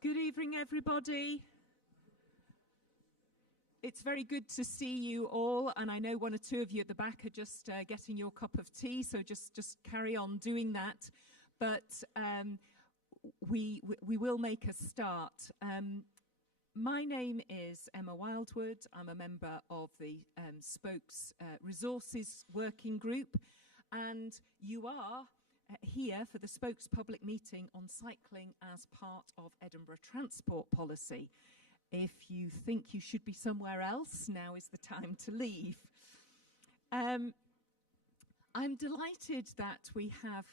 Good evening, everybody. It's very good to see you all, and I know one or two of you at the back are just getting your cup of tea, so just carry on doing that. But we will make a start. My name is Emma Wildwood. I'm a member of the Spokes Resources Working Group, and you are here for the Spokes public meeting on cycling as part of Edinburgh transport policy. If you think you should be somewhere else, now is the time to leave. I'm delighted that we have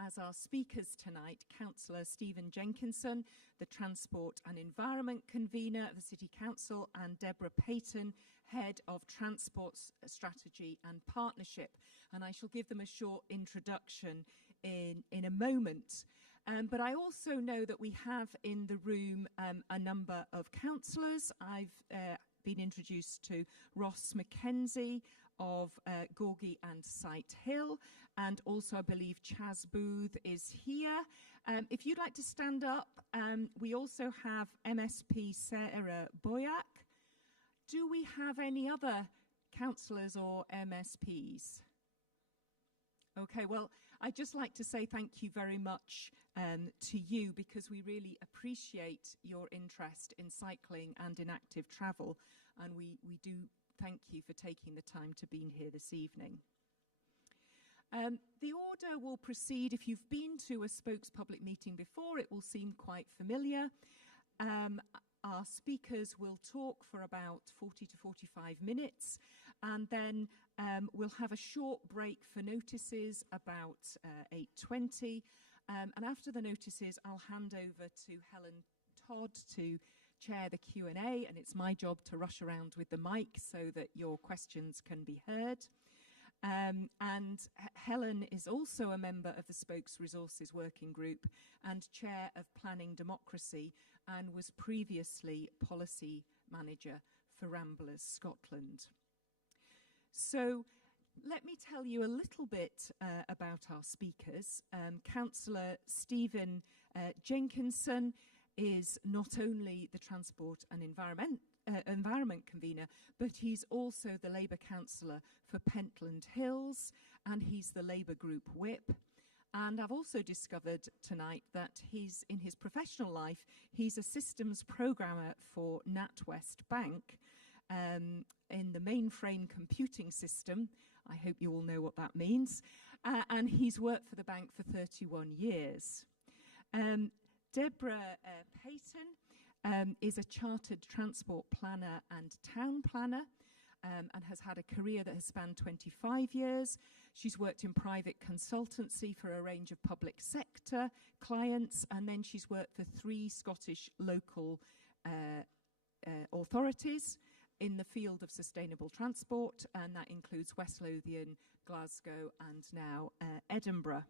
as our speakers tonight Cllr Stephen Jenkinson, the Transport and Environment Convener of the City Council, and Deborah Paton, Head of Transport Strategy and Partnership. And I shall give them a short introduction in a moment. But I also know that we have in the room a number of councillors. I've been introduced to Ross Mackenzie of Gorgie and Sight Hill, and also I believe Chas Booth is here. If you'd like to stand up, we also have MSP Sarah Boyack. Do we have any other councillors or MSPs? Okay, well, I'd just like to say thank you very much to you, because we really appreciate your interest in cycling and in active travel, and we do thank you for taking the time to be here this evening. The order will proceed. If you've been to a Spokes public meeting before, it will seem quite familiar. Our speakers will talk for about 40 to 45 minutes, and then we'll have a short break for notices about 8:20. And after the notices, I'll hand over to Helen Todd to chair the Q&A, and it's my job to rush around with the mic so that your questions can be heard. And Helen is also a member of the Spokes Resources Working Group and chair of Planning Democracy, and was previously policy manager for Ramblers Scotland. So let me tell you a little bit about our speakers. Cllr Stephen Jenkinson is not only the Transport and Environment Convener, but he's also the Labour Councillor for Pentland Hills, and he's the Labour Group Whip. And I've also discovered tonight that in his professional life, he's a systems programmer for NatWest Bank in the mainframe computing system. I hope you all know what that means. And he's worked for the bank for 31 years. Deborah Paton is a chartered transport planner and town planner, and has had a career that has spanned 25 years. She's worked in private consultancy for a range of public sector clients, and then she's worked for 3 Scottish local authorities in the field of sustainable transport, and that includes West Lothian, Glasgow, and now Edinburgh.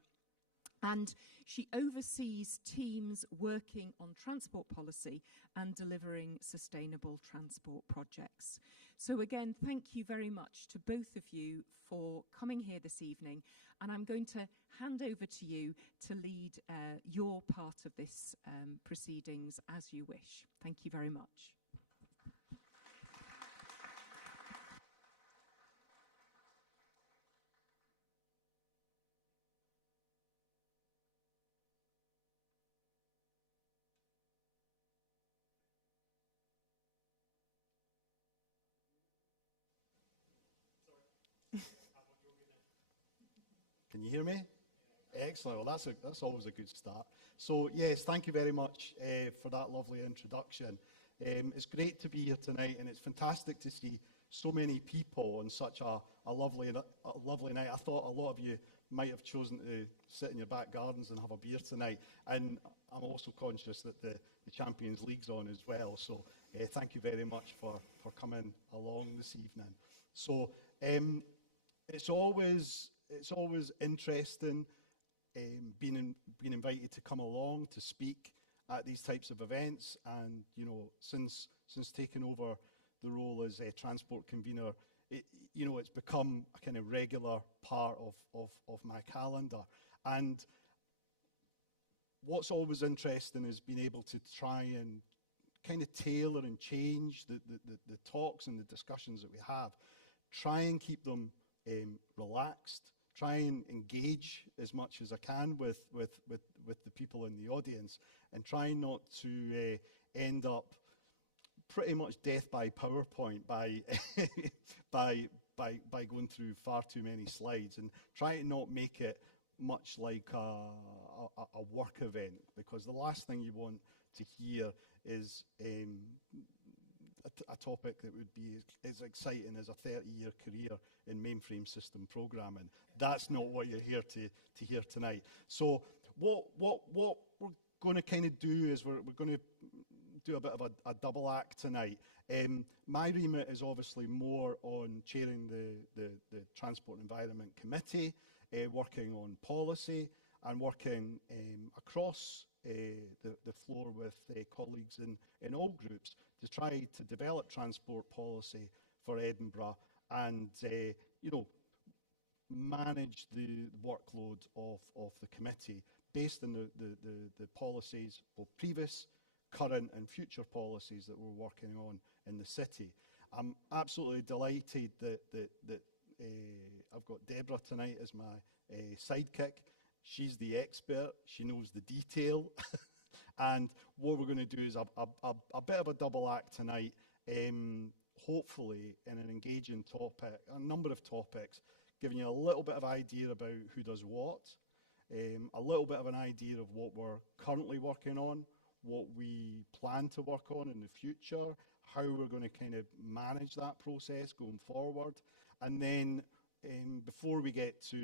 And she oversees teams working on transport policy and delivering sustainable transport projects. So again, thank you very much to both of you for coming here this evening. And I'm going to hand over to you to lead your part of this proceedings as you wish. Thank you very much. Can you hear me? Excellent. Well, that's always a good start. So, yes, thank you very much for that lovely introduction. It's great to be here tonight, and it's fantastic to see so many people on such a lovely night. I thought a lot of you might have chosen to sit in your back gardens and have a beer tonight, and I'm also conscious that the Champions League's on as well. So, thank you very much for coming along this evening. So, it's always interesting being invited to come along to speak at these types of events, and since taking over the role as a transport convener, it's become a kind of regular part of my calendar. And what's always interesting is being able to try and kind of tailor and change the talks and the discussions that we have. Try and keep them relaxed. Try and engage as much as I can with the people in the audience, and try not to end up pretty much death by PowerPoint by by going through far too many slides, and try to not make it much like a work event, because the last thing you want to hear is a topic that would be as exciting as a 30-year career in mainframe system programming. That's not what you're here to hear tonight. So what we're going to kind of do is we're going to do a bit of a double act tonight. My remit is obviously more on chairing the Transport and Environment Committee, working on policy, and working across the floor with colleagues in all groups to try to develop transport policy for Edinburgh, and manage the workload of the committee based on the policies, both previous, current and future policies that we're working on in the city. I'm absolutely delighted that I've got Deborah tonight as my sidekick. She's the expert, she knows the detail. And what we're going to do is a bit of a double act tonight, hopefully in an engaging topic, a number of topics, giving you a little bit of idea about who does what, a little bit of an idea of what we're currently working on, what we plan to work on in the future, how we're going to kind of manage that process going forward. And then before we get to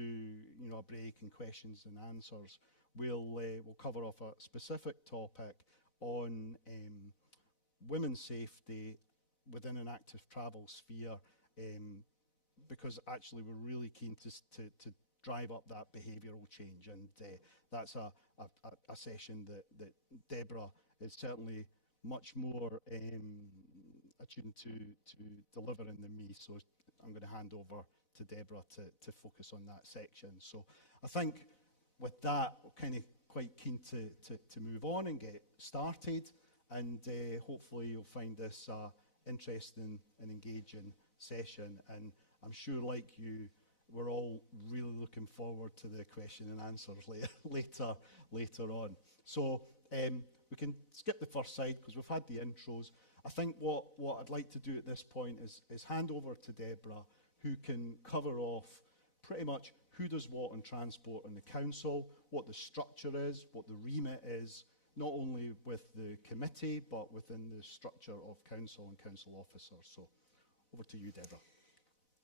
a break and questions and answers, we'll cover off a specific topic on women's safety within an active travel sphere, because actually we're really keen to drive up that behavioural change, and that's a session that Deborah is certainly much more attuned to delivering than me. So I'm going to hand over to Deborah to focus on that section. So I think with that, we're kind of quite keen to move on and get started, and hopefully you'll find this interesting and engaging session. And I'm sure, like you, we're all really looking forward to the question and answers later on. So we can skip the first slide because we've had the intros. I think what I'd like to do at this point is hand over to Deborah, who can cover off pretty much who does what in transport in the council, what the structure is, what the remit is, not only with the committee, but within the structure of council and council officers. So over to you, Deborah.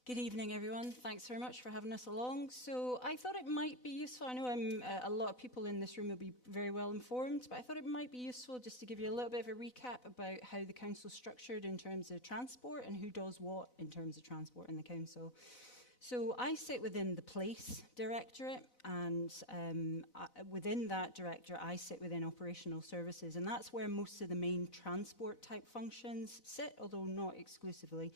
Good evening, everyone. Thanks very much for having us along. So I thought it might be useful, I know a lot of people in this room will be very well informed, but I thought it might be useful just to give you a little bit of a recap about how the council's structured in terms of transport and who does what in terms of transport in the council. So I sit within the Place Directorate, and within that directorate I sit within operational services, and that's where most of the main transport type functions sit, although not exclusively.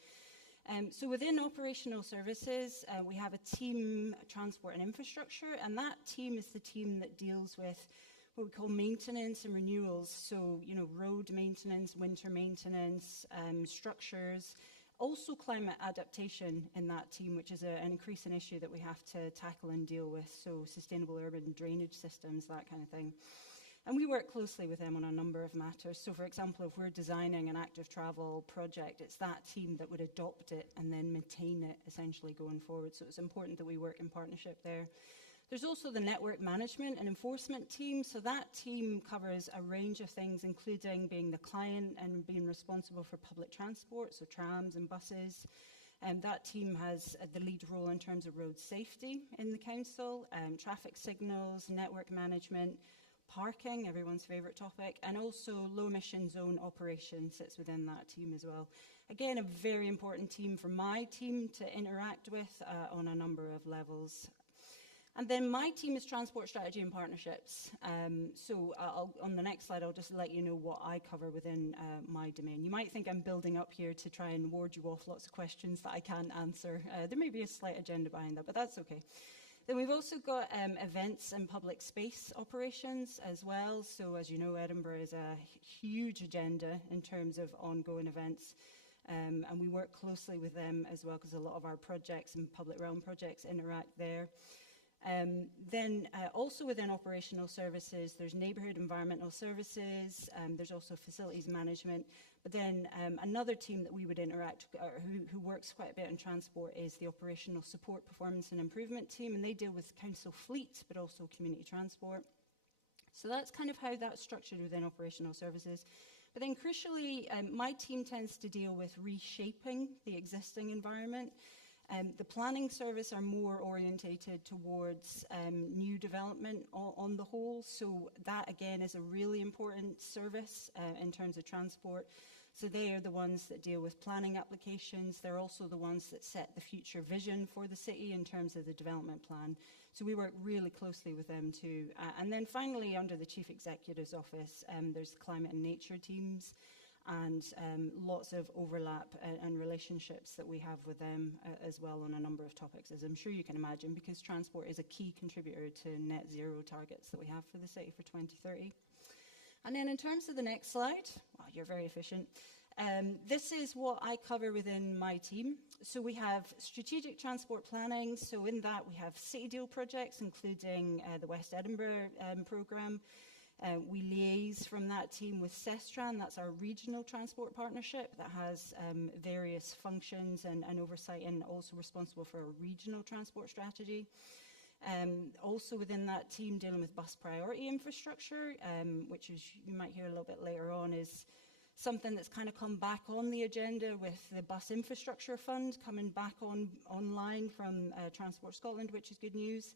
So within operational services, we have a team, transport and infrastructure, and that team is the team that deals with what we call maintenance and renewals. So, road maintenance, winter maintenance, structures, also climate adaptation in that team, which is an increasing issue that we have to tackle and deal with. So sustainable urban drainage systems, that kind of thing. And we work closely with them on a number of matters. So, for example, if we're designing an active travel project, it's that team that would adopt it and then maintain it, essentially, going forward. So it's important that we work in partnership there. There's also the network management and enforcement team. So that team covers a range of things, including being the client and being responsible for public transport, so trams and buses. And that team has the lead role in terms of road safety in the council, traffic signals, network management, parking, everyone's favourite topic, and also low emission zone operations sits within that team as well. Again, a very important team for my team to interact with on a number of levels. And then my team is transport strategy and partnerships. So on the next slide, I'll just let you know what I cover within my domain. You might think I'm building up here to try and ward you off lots of questions that I can't answer. There may be a slight agenda behind that, but that's okay. Then we've also got events and public space operations as well. So as you know, Edinburgh is a huge agenda in terms of ongoing events. And we work closely with them as well because a lot of our projects and public realm projects interact there. Then also within operational services, there's neighbourhood environmental services, there's also facilities management, but then another team that we would interact, who works quite a bit in transport, is the operational support performance and improvement team, and they deal with council fleet, but also community transport. So that's kind of how that's structured within operational services. But then crucially, my team tends to deal with reshaping the existing environment. The planning service are more orientated towards new development on the whole. So that, again, is a really important service in terms of transport. So they are the ones that deal with planning applications. They're also the ones that set the future vision for the city in terms of the development plan. So we work really closely with them too. And then finally, under the Chief Executive's office, there's the climate and nature teams, and lots of overlap and relationships that we have with them as well on a number of topics, as I'm sure you can imagine, because transport is a key contributor to net zero targets that we have for the city for 2030. And then in terms of the next slide, wow, you're very efficient. This is what I cover within my team. So we have strategic transport planning. So in that we have city deal projects, including the West Edinburgh programme. We liaise from that team with Cestran, that's our regional transport partnership that has various functions and oversight, and also responsible for a regional transport strategy. Also within that team, dealing with bus priority infrastructure, which is, you might hear a little bit later on, is something that's kind of come back on the agenda with the Bus Infrastructure Fund coming back online from Transport Scotland, which is good news.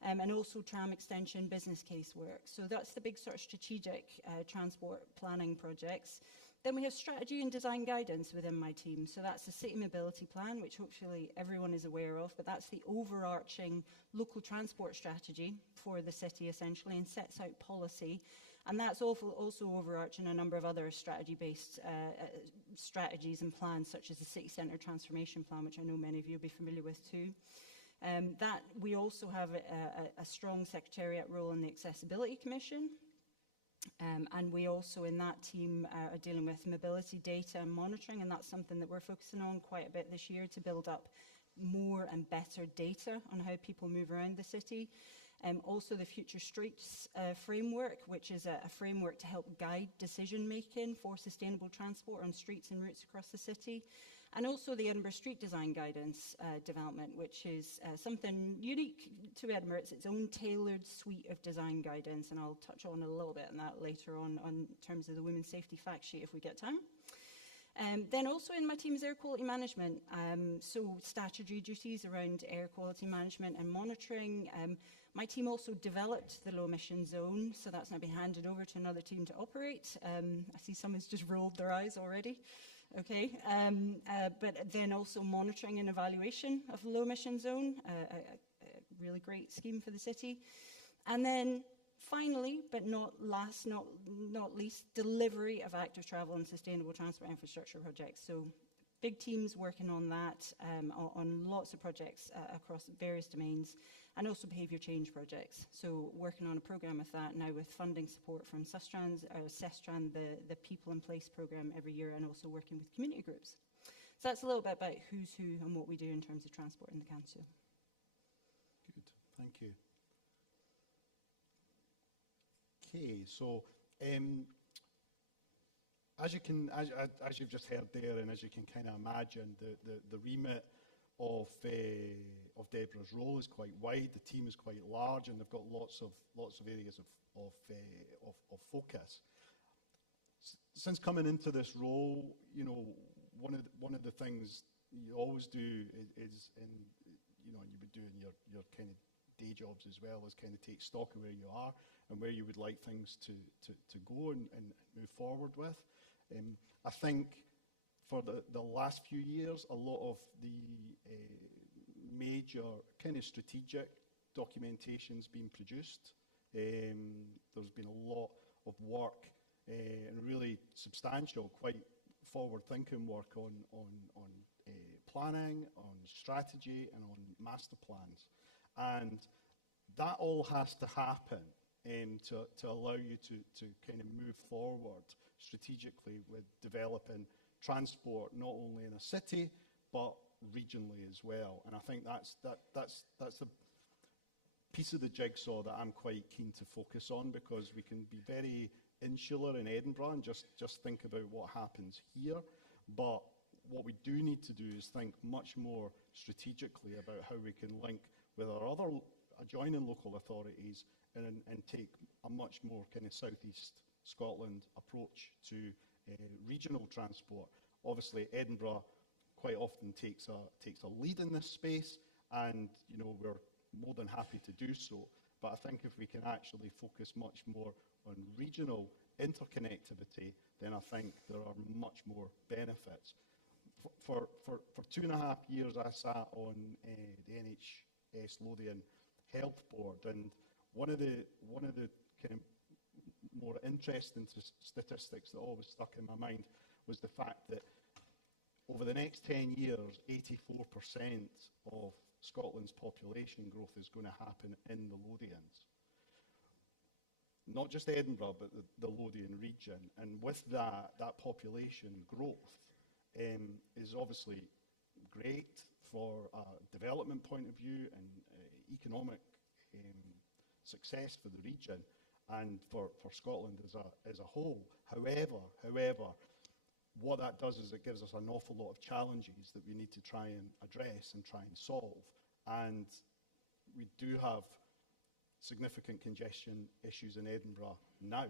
And also tram extension business case work. So that's the big sort of strategic transport planning projects. Then we have strategy and design guidance within my team. So that's the city mobility plan, which hopefully everyone is aware of, but that's the overarching local transport strategy for the city essentially, and sets out policy. And that's also overarching a number of other strategy-based strategies and plans, such as the City Centre Transformation Plan, which I know many of you will be familiar with too. That we also have a strong secretariat role in the Accessibility Commission, and we also in that team are dealing with mobility data and monitoring, and that's something that we're focusing on quite a bit this year to build up more and better data on how people move around the city. Also the Future Streets framework, which is a framework to help guide decision making for sustainable transport on streets and routes across the city. And also the Edinburgh Street Design Guidance development, which is something unique to Edinburgh. It's its own tailored suite of design guidance, and I'll touch on a little bit on that later on terms of the Women's Safety Fact Sheet if we get time. Then also in my team is air quality management, so statutory duties around air quality management and monitoring. My team also developed the low emission zone, so that's now been handed over to another team to operate. I see someone's just rolled their eyes already. Okay, but then also monitoring and evaluation of the low emission zone, a really great scheme for the city. And then finally, but not least, delivery of active travel and sustainable transport infrastructure projects. So big teams working on that, on lots of projects across various domains, and also behaviour change projects. So working on a programme with that now with funding support from Cestran, the People in Place programme every year, and also working with community groups. So that's a little bit about who's who and what we do in terms of transport in the council. Good, thank you. Okay, so as you've just heard there, and as you can kind of imagine, the remit of Deborah's role is quite wide. The team is quite large, and they've got lots of areas of focus. Since coming into this role, you know, one of the things you always do is you would do in your kind of day jobs as well, is kind of take stock of where you are and where you would like things to go and move forward with. I think for the last few years, a lot of the major kind of strategic documentation's been produced. There's been a lot of work and really substantial, quite forward-thinking work on planning, on strategy, and on master plans. And that all has to happen to allow you to kind of move forward strategically with developing transport, not only in a city, but regionally as well. And I think that's a piece of the jigsaw that I'm quite keen to focus on, because we can be very insular in Edinburgh and just think about what happens here. But what we do need to do is think much more strategically about how we can link with our other adjoining local authorities and take a much more kind of southeast Scotland approach to regional transport. Obviously, Edinburgh quite often takes a lead in this space, and we're more than happy to do so. But I think if we can actually focus much more on regional interconnectivity, then I think there are much more benefits. For 2.5 years, I sat on the NHS Lothian Health Board, and one of the kind of more interesting statistics that always stuck in my mind was the fact that over the next 10 years, 84% of Scotland's population growth is going to happen in the Lothians. Not just Edinburgh, but the Lothian region. And with that population growth is obviously great for a development point of view and economic success for the region and for Scotland as a whole. However, what that does is it gives us an awful lot of challenges that we need to try and address and try and solve. And we do have significant congestion issues in Edinburgh now.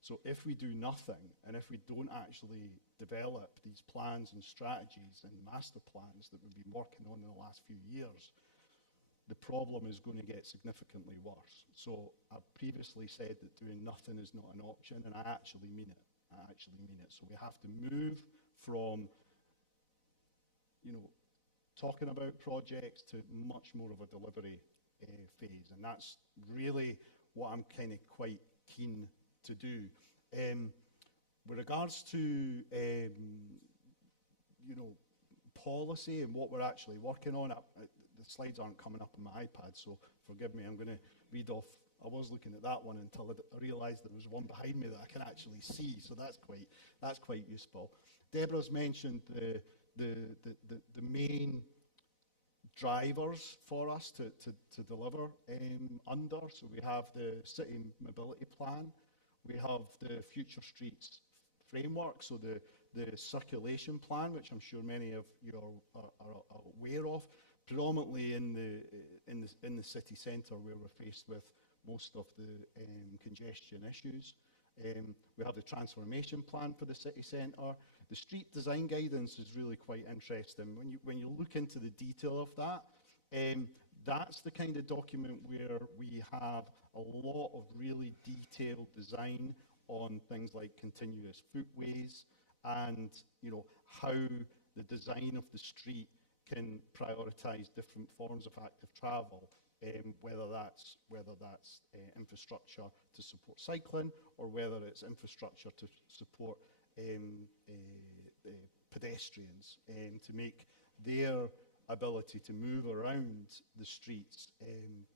So if we do nothing, and if we don't actually develop these plans and strategies and master plans that we've been working on in the last few years, the problem is going to get significantly worse. So I've previously said that doing nothing is not an option, and I actually mean it. So we have to move from, talking about projects to much more of a delivery phase, and that's really what I'm kind of quite keen to do. With regards to policy and what we're actually working on, the slides aren't coming up on my iPad, so forgive me. I'm going to read off. I was looking at that one until I realised there was one behind me that I can actually see, so that's quite useful. Deborah's mentioned the main drivers for us to deliver under. So we have the City Mobility Plan, we have the Future Streets Framework, so the circulation plan, which I'm sure many of you are aware of, predominantly in the city centre where we're faced with most of the congestion issues. We have the transformation plan for the city centre. The street design guidance is really quite interesting. When you look into the detail of that, that's the kind of document where we have a lot of really detailed design on things like continuous footways and how the design of the street can prioritise different forms of active travel. Whether that's infrastructure to support cycling, or whether it's infrastructure to support pedestrians, to make their ability to move around the streets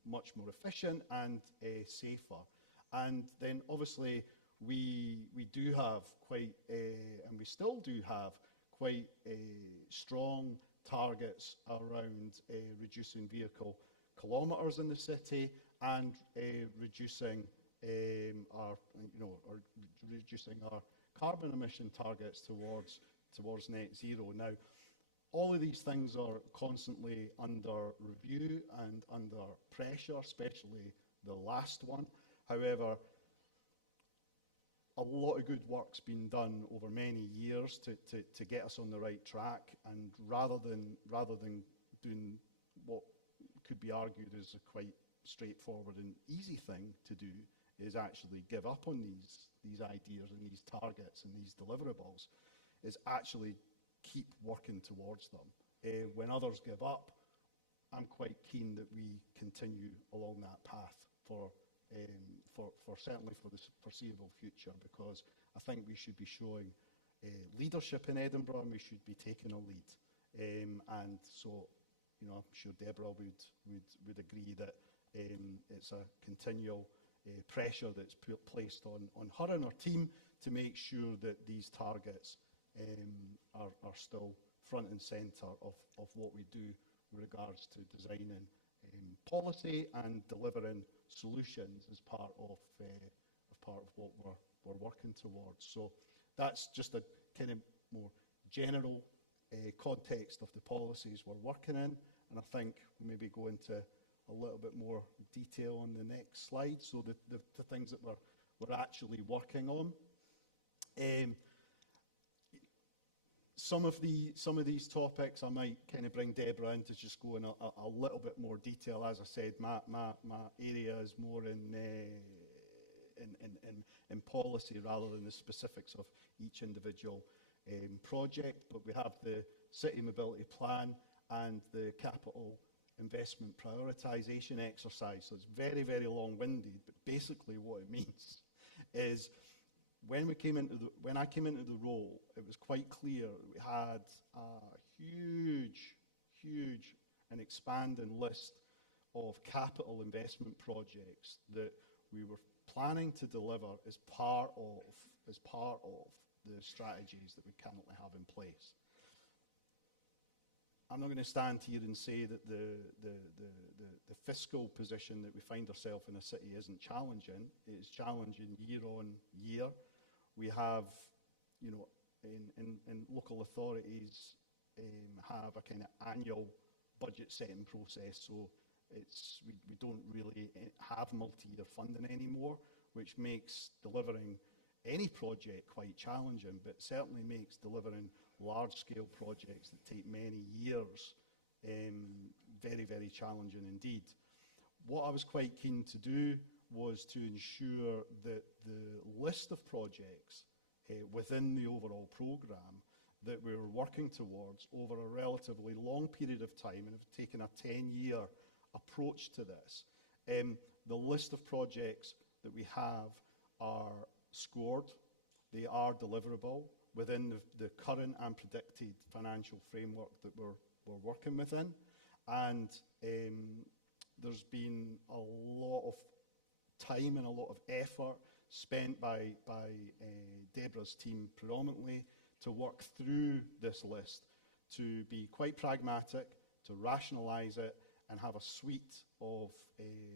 much more efficient and safer. And then obviously we do have quite, and we still do have quite strong targets around reducing vehicle kilometres in the city and reducing our carbon emission targets towards net zero. Now, all of these things are constantly under review and under pressure, especially the last one. However, a lot of good work's been done over many years to get us on the right track, and rather than doing what could be argued as a quite straightforward and easy thing to do, is actually give up on these ideas and these targets and these deliverables, is actually keep working towards them. When others give up, I'm quite keen that we continue along that path for certainly for the foreseeable future, because I think we should be showing leadership in Edinburgh, and we should be taking a lead. And so I'm sure Deborah would agree that it's a continual pressure that's placed on her and her team to make sure that these targets are still front and centre of what we do with regards to designing policy and delivering solutions as part of what we're working towards. So that's just a kind of more general context of the policies we're working in, and I think we'll maybe go into a little bit more detail on the next slide. So the things that we're actually working on. Some of these topics I might kind of bring Deborah in to just go in a little bit more detail. As I said, my area is more in policy rather than the specifics of each individual project. But we have the City Mobility Plan and the Capital Investment Prioritisation exercise. So it's very, very long-winded, but basically what it means is when I came into the role, it was quite clear that we had a huge and expanding list of capital investment projects that we were planning to deliver as part of the strategies that we currently have in place. I'm not going to stand here and say that the fiscal position that we find ourselves in a city isn't challenging. It is challenging year on year. We have, in local authorities, have a kind of annual budget setting process, so we don't really have multi-year funding anymore, which makes delivering any project quite challenging, but certainly makes delivering large-scale projects that take many years very, very challenging indeed. What I was quite keen to do was to ensure that the list of projects within the overall programme that we were working towards over a relatively long period of time, and have taken a 10-year approach to this, the list of projects that we have are scored, they are deliverable within the current and predicted financial framework that we're working within. And there's been a lot of time and a lot of effort spent by Deborah's team predominantly to work through this list, to be quite pragmatic, to rationalise it, and have a suite of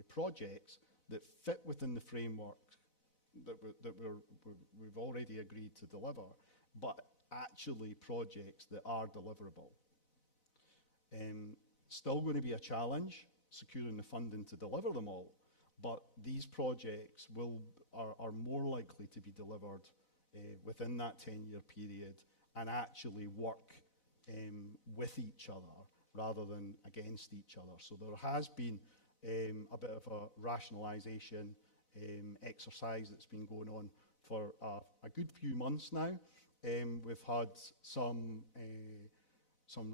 projects that fit within the framework that we've already agreed to deliver, but actually projects that are deliverable. Still going to be a challenge securing the funding to deliver them all, but these projects are more likely to be delivered within that 10-year period and actually work with each other rather than against each other. So there has been a bit of a rationalisation exercise that's been going on for a good few months now. We've had some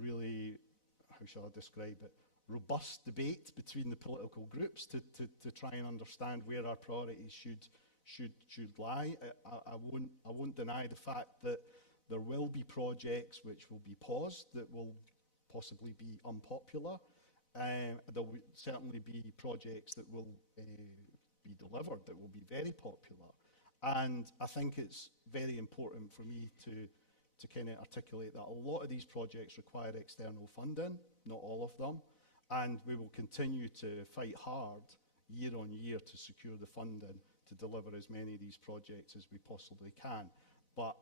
really, how shall I describe it, robust debate between the political groups to try and understand where our priorities should lie. I won't deny the fact that there will be projects which will be paused, that will possibly be unpopular. There will certainly be projects that will be delivered that will be very popular. And I think it's very important for me to kind of articulate that a lot of these projects require external funding, not all of them, and we will continue to fight hard year on year to secure the funding to deliver as many of these projects as we possibly can. But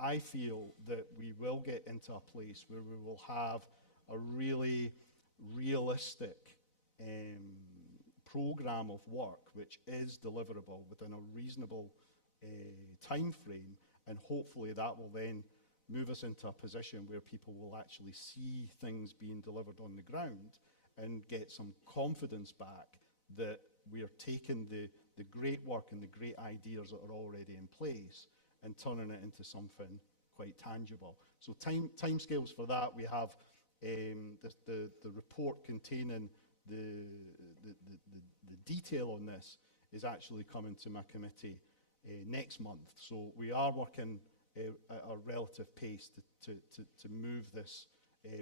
I feel that we will get into a place where we will have a really realistic programme of work which is deliverable within a reasonable time frame, and hopefully that will then move us into a position where people will actually see things being delivered on the ground and get some confidence back that we are taking the great work and the great ideas that are already in place and turning it into something quite tangible. So timescales for that, we have the report containing the detail on this is actually coming to my committee next month. So we are working at a relative pace to move this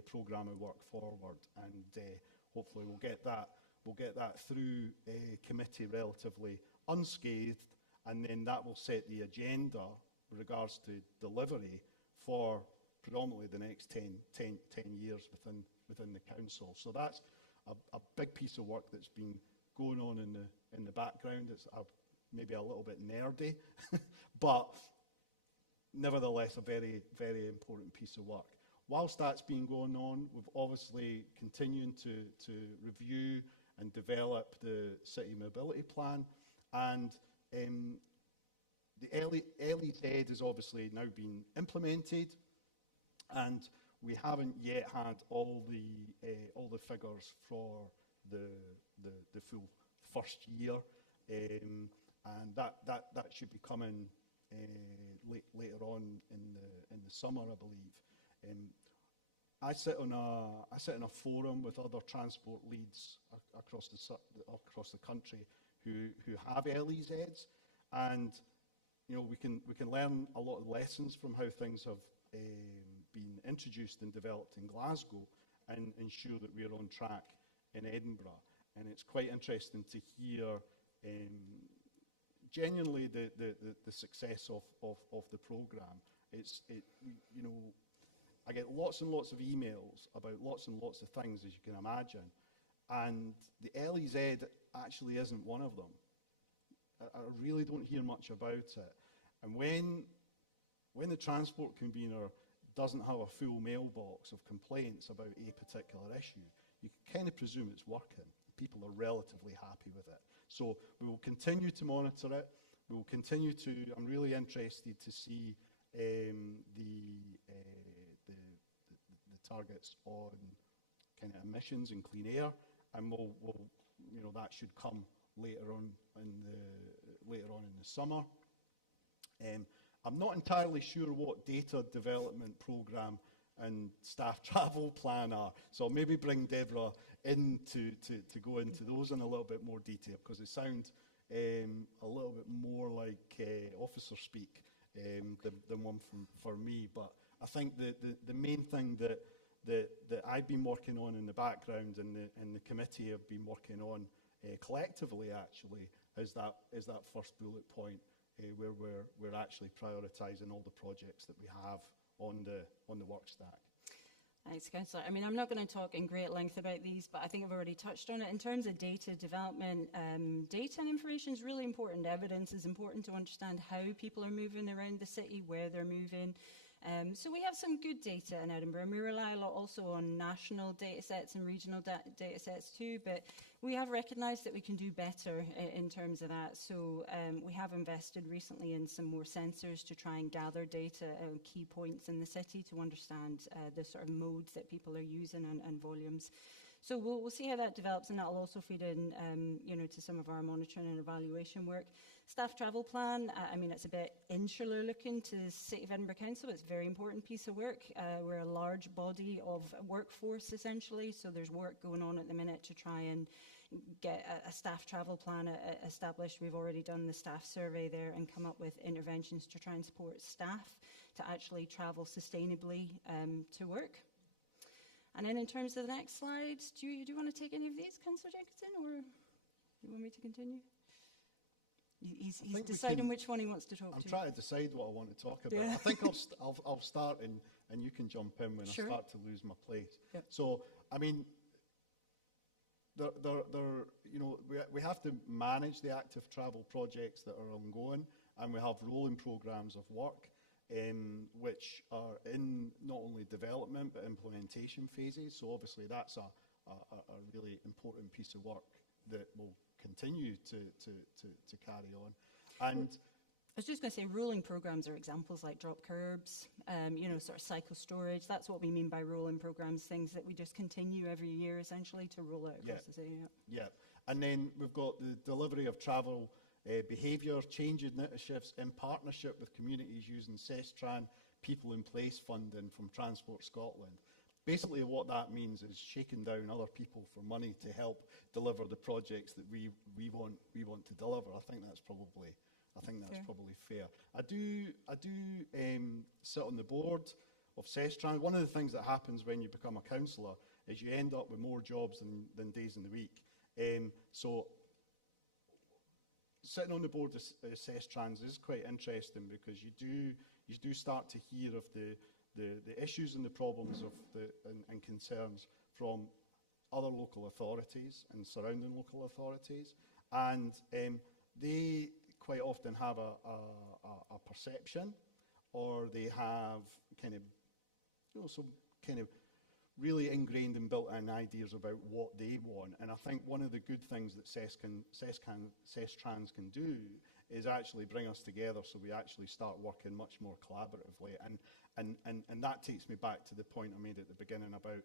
programme of work forward, and hopefully we'll get that through committee relatively unscathed, and then that will set the agenda with regards to delivery for predominantly the next 10 years within the council. So that's a big piece of work that's been going on in the background. It's maybe a little bit nerdy, but nevertheless a very, very important piece of work. Whilst that's been going on, we've obviously continued to review and develop the city mobility plan, and the LEZ has obviously now been implemented, and we haven't yet had all the figures for the full first year, and that should be coming later on in the summer, I believe. I sit on a forum with other transport leads across the country who have LEZs, and we can learn a lot of lessons from how things have been introduced and developed in Glasgow, and ensure that we're on track in Edinburgh. And it's quite interesting to hear genuinely the success of the programme. I get lots and lots of emails about lots and lots of things, as you can imagine, and the LEZ actually isn't one of them. I really don't hear much about it. And when the transport convener doesn't have a full mailbox of complaints about a particular issue, you can kind of presume it's working. People are relatively happy with it. So we will continue to monitor it. We will continue to. I'm really interested to see the targets on kind of emissions and clean air, and that should come later on in the summer. I'm not entirely sure what data development programme and staff travel plan are, so I'll maybe bring Deborah in to go into those in a little bit more detail, because they sound a little bit more like officer speak than one for me. But I think the main thing that I've been working on in the background, and the committee have been working on collectively actually, is that first bullet point, where we're actually prioritising all the projects that we have on the work stack. Thanks, Councillor. I mean, I'm not going to talk in great length about these, but I think I've already touched on it. In terms of data development, data and information is really important. Evidence is important to understand how people are moving around the city, where they're moving. So we have some good data in Edinburgh, and we rely a lot also on national data sets and regional data sets too, but we have recognised that we can do better in terms of that. So we have invested recently in some more sensors to try and gather data on key points in the city to understand the sort of modes that people are using and volumes. So we'll see how that develops, and that'll also feed in, to some of our monitoring and evaluation work. Staff travel plan, I mean, it's a bit insular looking to the City of Edinburgh Council. It's a very important piece of work. We're a large body of workforce, essentially, so there's work going on at the minute to try and get a staff travel plan established. We've already done the staff survey there and come up with interventions to try and support staff to actually travel sustainably to work. And then in terms of the next slide, do you want to take any of these, Councillor Jenkinson, or do you want me to continue? He's deciding which one he wants to talk to. I'm trying to decide what I want to talk about. Yeah. I think I'll start, and you can jump in when I start to lose my place. Yep. So, I mean, we have to manage the active travel projects that are ongoing, and we have rolling programmes of work, which are in not only development but implementation phases. So obviously that's a really important piece of work that will continue to carry on. And I was just going to say, rolling programmes are examples like drop curbs, sort of cycle storage. That's what we mean by rolling programmes, things that we just continue every year essentially to roll out across the city. Yeah, and then we've got the delivery of travel behaviour change initiatives in partnership with communities using CESTRAN people in place funding from Transport Scotland. Basically what that means is shaking down other people for money to help deliver the projects that we want to deliver. I think that's probably fair. I do sit on the board SESTRANS. One of the things that happens when you become a councillor is you end up with more jobs than days in the week. So sitting on the board of SESTRANS is quite interesting, because you do start to hear of the issues and the problems and concerns from other local authorities and surrounding local authorities, and they quite often have a perception, or they have kind of, some kind of really ingrained and built-in ideas about what they want. And I think one of the good things that SESTRANS can do is actually bring us together, so we actually start working much more collaboratively. And that takes me back to the point I made at the beginning about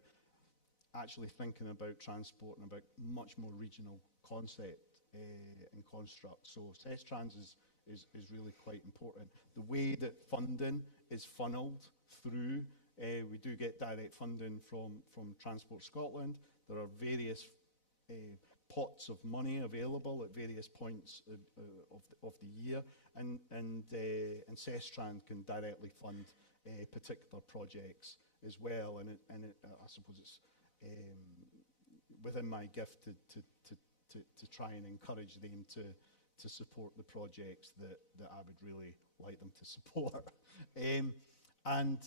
actually thinking about transport and about much more regional concept and construct. So SESTRANS is really quite important. The way that funding is funneled through, we do get direct funding from Transport Scotland. There are various pots of money available at various points of the year, and SESTRANS can directly fund particular projects as well. And I suppose it's within my gift to try and encourage them to support the projects that I would really like them to support. And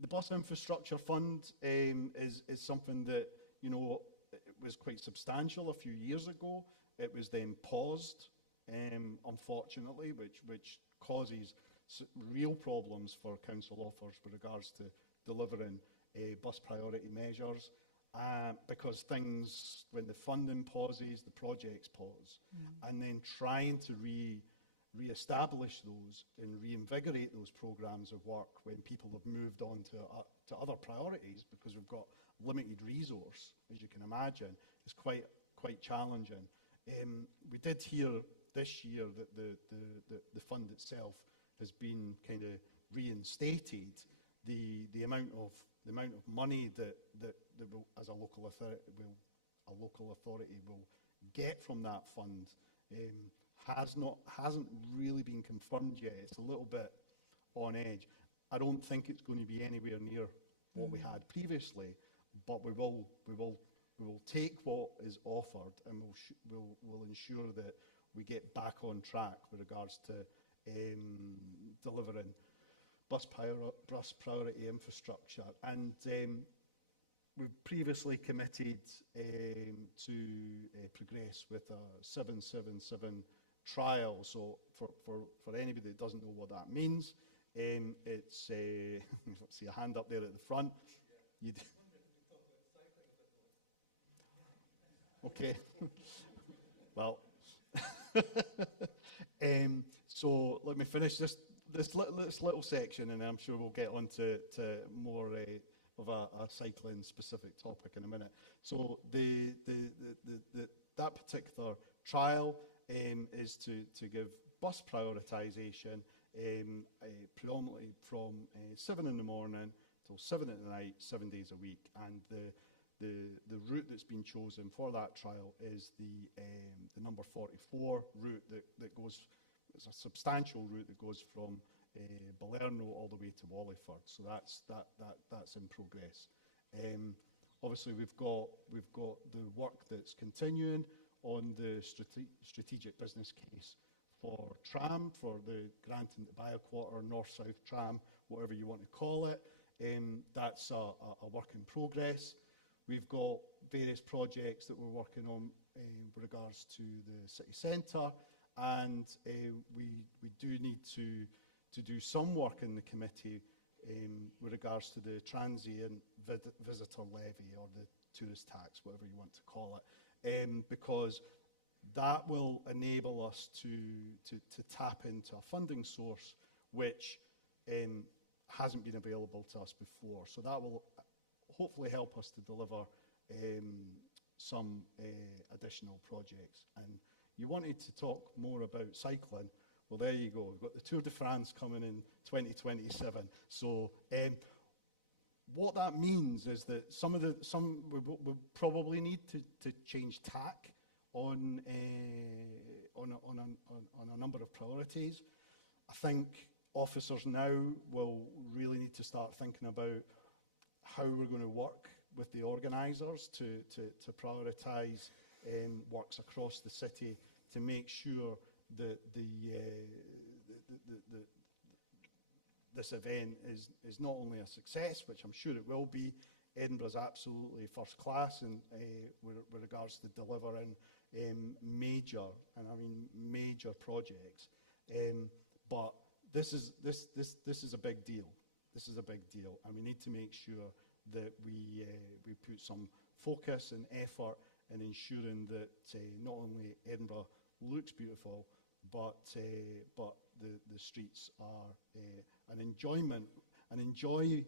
the Bus Infrastructure Fund is something that, it was quite substantial a few years ago. It was then paused, unfortunately, which causes real problems for council offers with regards to delivering bus priority measures, because things, when the funding pauses, the projects pause. And then trying to re-establish those and reinvigorate those programmes of work when people have moved on to other priorities, because we've got limited resource, as you can imagine, is quite challenging. We did hear this year that the fund itself has been kind of reinstated. The amount of money that will, as a local authority will get from that fund hasn't really been confirmed yet. It's a little bit on edge. I don't think it's going to be anywhere near what we had previously, but we will take what is offered, and we'll ensure that we get back on track with regards to delivering bus priority infrastructure. And we've previously committed to progress with a 777 trial. So for anybody that doesn't know what that means, it's see a hand up there at the front. Okay. Well, so let me finish this little section, and I'm sure we'll get on to more of a cycling specific topic in a minute. So that particular trial is to give bus prioritisation predominantly from 7 in the morning till 7 at night, 7 days a week. And the route that's been chosen for that trial is the number 44 route that goes. It's a substantial route that goes from Balerno all the way to Wallingford. So that's in progress. Obviously, we've got the work that's continuing on the strategic business case for tram, for the Granton to Bywater, north-south tram, whatever you want to call it. That's a work in progress. We've got various projects that we're working on with regards to the city centre, and we do need to do some work in the committee with regards to the transient visitor levy, or the tourist tax, whatever you want to call it, because that will enable us to tap into a funding source which hasn't been available to us before. So that will hopefully help us to deliver some additional projects. And you wanted to talk more about cycling. Well, there you go. We've got the Tour de France coming in 2027. So what that means is that we probably need to change tack on a number of priorities. I think officers now will really need to start thinking about how we're going to work with the organisers to prioritise works across the city to make sure that this event is not only a success, which I'm sure it will be. Edinburgh's absolutely first class in, with regards to delivering major, and I mean major projects. But this is a big deal. This is a big deal, and we need to make sure that we put some focus and effort in ensuring that not only Edinburgh looks beautiful, but the streets are an enjoyment, enjoying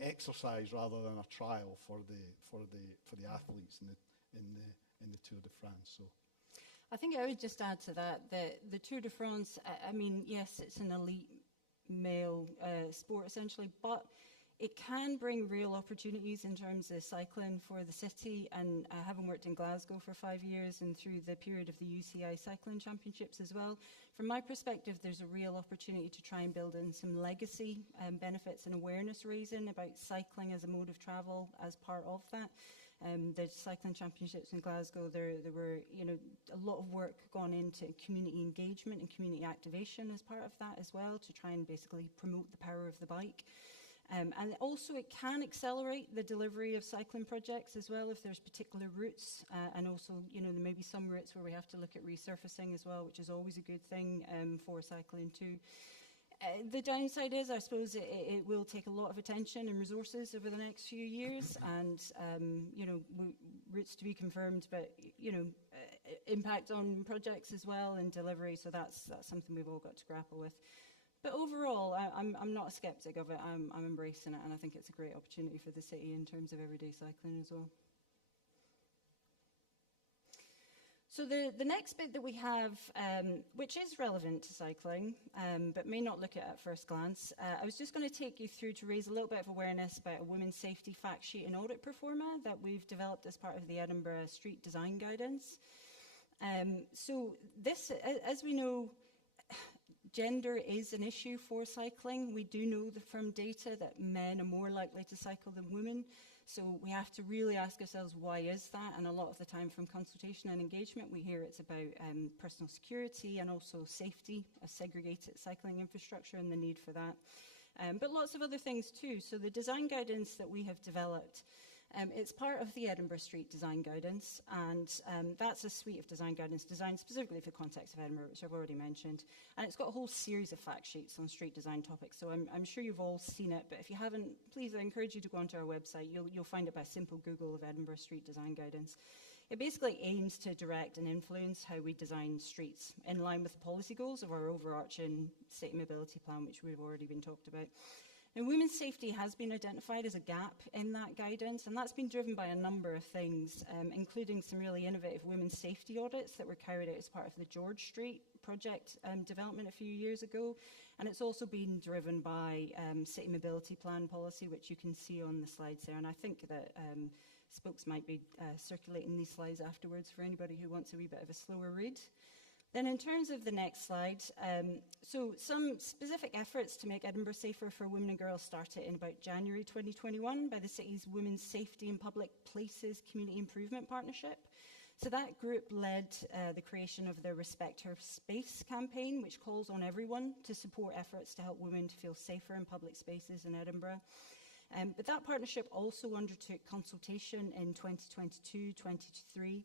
exercise rather than a trial for the athletes in the Tour de France. So, I think I would just add to that the Tour de France. I mean, yes, it's an elite male sport essentially, but it can bring real opportunities in terms of cycling for the city. And having worked in Glasgow for 5 years and through the period of the UCI Cycling Championships as well, from my perspective, there's a real opportunity to try and build in some legacy benefits and awareness raising about cycling as a mode of travel as part of that. The cycling championships in Glasgow, there were a lot of work gone into community engagement and community activation as part of that as well, to try and basically promote the power of the bike. And also it can accelerate the delivery of cycling projects as well if there's particular routes, and also there may be some routes where we have to look at resurfacing as well, which is always a good thing for cycling too. The downside is, I suppose, it will take a lot of attention and resources over the next few years, and routes to be confirmed, but impact on projects as well and delivery. So that's something we've all got to grapple with. But overall, I'm not a skeptic of it. I'm embracing it, and I think it's a great opportunity for the city in terms of everyday cycling as well. So the next bit that we have, which is relevant to cycling, but may not look at first glance, I was just going to take you through to raise a little bit of awareness about a women's safety fact sheet and audit performa that we've developed as part of the Edinburgh Street Design Guidance. So this, as we know, gender is an issue for cycling. We do know from data that men are more likely to cycle than women. So we have to really ask ourselves, why is that? And a lot of the time from consultation and engagement, we hear it's about personal security and also safety, a segregated cycling infrastructure and the need for that. But lots of other things too. So the design guidance that we have developed, it's part of the Edinburgh Street Design Guidance, and that's a suite of design guidance designed specifically for the context of Edinburgh, which I've already mentioned. And it's got a whole series of fact sheets on street design topics, so I'm sure you've all seen it, but if you haven't, please, I encourage you to go onto our website. You'll find it by a simple Google of Edinburgh Street Design Guidance. It basically aims to direct and influence how we design streets in line with the policy goals of our overarching city mobility plan, which we've already been talked about. And women's safety has been identified as a gap in that guidance, and that's been driven by a number of things, including some really innovative women's safety audits that were carried out as part of the George Street project development a few years ago. And it's also been driven by city mobility plan policy, which you can see on the slides there. And I think that spokes might be circulating these slides afterwards for anybody who wants a wee bit of a slower read. Then in terms of the next slide, so some specific efforts to make Edinburgh safer for women and girls started in about January 2021 by the city's Women's Safety in Public Places Community Improvement Partnership. So that group led the creation of the Respect Her Space campaign, which calls on everyone to support efforts to help women to feel safer in public spaces in Edinburgh. But that partnership also undertook consultation in 2022-23,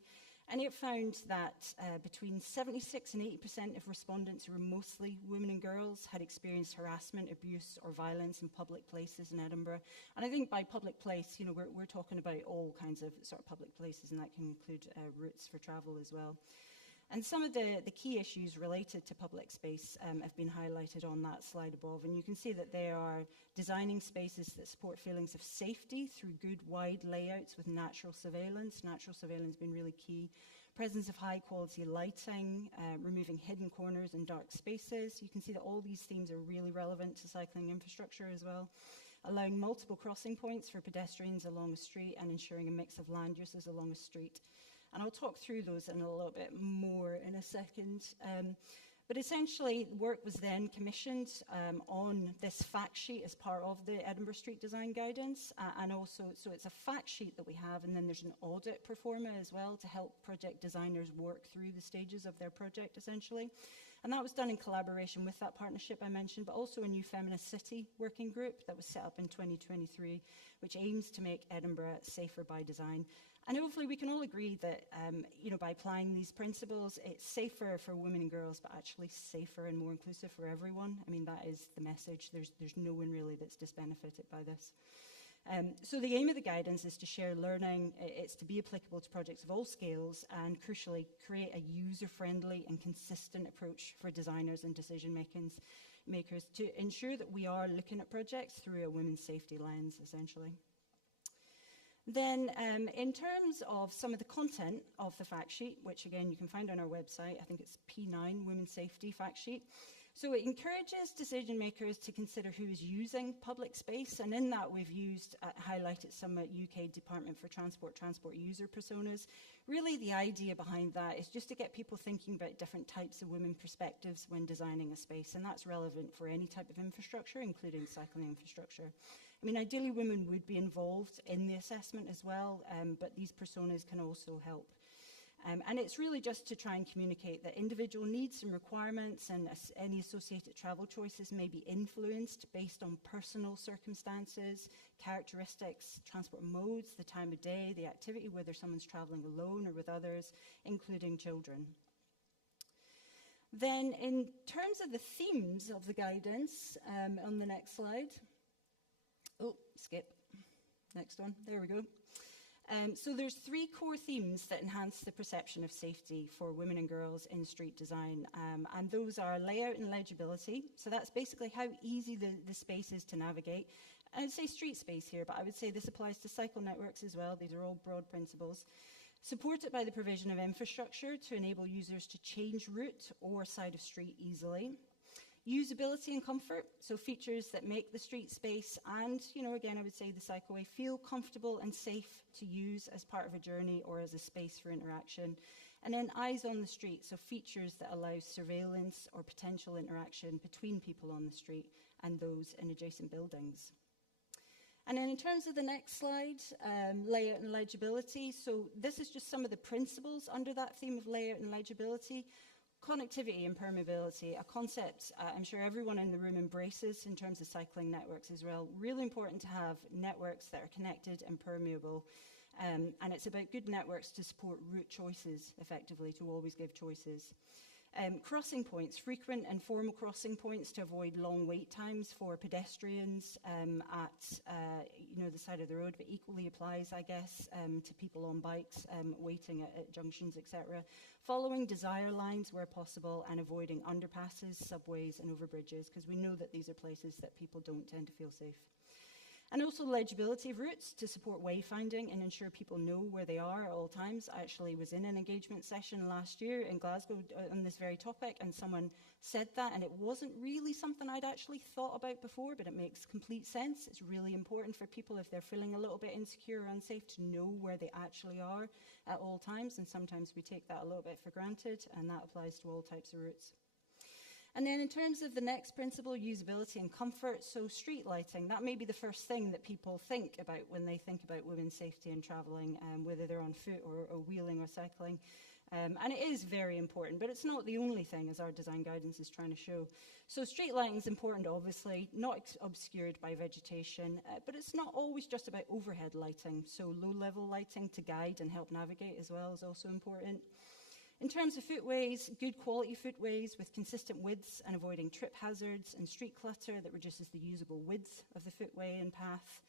and it found that between 76 and 80% of respondents, who were mostly women and girls, had experienced harassment, abuse or violence in public places in Edinburgh. And I think by public place, we're talking about all kinds of sort of public places, and that can include routes for travel as well. And some of the key issues related to public space have been highlighted on that slide above. And you can see that they are designing spaces that support feelings of safety through good wide layouts with natural surveillance. Natural surveillance being really key. Presence of high quality lighting, removing hidden corners and dark spaces. You can see that all these themes are really relevant to cycling infrastructure as well. Allowing multiple crossing points for pedestrians along a street and ensuring a mix of land uses along a street. And I'll talk through those in a little bit more in a second. But But essentially, work was then commissioned on this fact sheet as part of the Edinburgh Street Design Guidance, and also, so it's a fact sheet that we have, and then there's an audit pro forma as well to help project designers work through the stages of their project, essentially. And that was done in collaboration with that partnership I mentioned, but also a new Feminist City working group that was set up in 2023, which aims to make Edinburgh safer by design. And hopefully we can all agree that, by applying these principles, it's safer for women and girls, but actually safer and more inclusive for everyone. I mean, that is the message. There's no one really that's disbenefited by this. So the aim of the guidance is to share learning. It's to be applicable to projects of all scales, and crucially, create a user-friendly and consistent approach for designers and decision makers to ensure that we are looking at projects through a women's safety lens, essentially. Then, in terms of some of the content of the fact sheet, which again you can find on our website, I think it's P9, Women's Safety Fact Sheet. So it encourages decision makers to consider who is using public space, and in that we've highlighted some UK Department for Transport user personas. Really the idea behind that is just to get people thinking about different types of women perspectives when designing a space, and that's relevant for any type of infrastructure, including cycling infrastructure. I mean, ideally women would be involved in the assessment as well, but these personas can also help. And it's really just to try and communicate that individual needs and requirements and any associated travel choices may be influenced based on personal circumstances, characteristics, transport modes, the time of day, the activity, whether someone's traveling alone or with others, including children. Then in terms of the themes of the guidance, on the next slide. Oh, skip. Next one. There we go. So there's 3 core themes that enhance the perception of safety for women and girls in street design, and those are layout and legibility. So that's basically how easy the space is to navigate. I'd say street space here, but I would say this applies to cycle networks as well. These are all broad principles. Supported by the provision of infrastructure to enable users to change route or side of street easily. Usability and comfort, so features that make the street space and, again, I would say the cycleway feel comfortable and safe to use as part of a journey or as a space for interaction. And then eyes on the street, so features that allow surveillance or potential interaction between people on the street and those in adjacent buildings. And then in terms of the next slide, layout and legibility, so this is just some of the principles under that theme of layout and legibility. Connectivity and permeability, a concept I'm sure everyone in the room embraces in terms of cycling networks as well. Really important to have networks that are connected and permeable. And it's about good networks to support route choices effectively, to always give choices. Crossing points, frequent and formal crossing points to avoid long wait times for pedestrians at the side of the road, but equally applies, I guess, to people on bikes waiting at junctions, etc. Following desire lines where possible and avoiding underpasses, subways and overbridges, because we know that these are places that people don't tend to feel safe. And also legibility of routes to support wayfinding and ensure people know where they are at all times. I actually was in an engagement session last year in Glasgow on this very topic, and someone said that, and it wasn't really something I'd actually thought about before, but it makes complete sense. It's really important for people, if they're feeling a little bit insecure or unsafe, to know where they actually are at all times, and sometimes we take that a little bit for granted, and that applies to all types of routes. And then in terms of the next principle, usability and comfort, so street lighting, that may be the first thing that people think about when they think about women's safety and travelling, whether they're on foot or wheeling or cycling. And it is very important, but it's not the only thing, as our design guidance is trying to show. So street lighting is important, obviously, not obscured by vegetation, but it's not always just about overhead lighting. So low-level lighting to guide and help navigate as well is also important. In terms of footways, good quality footways with consistent widths and avoiding trip hazards and street clutter that reduces the usable width of the footway and path.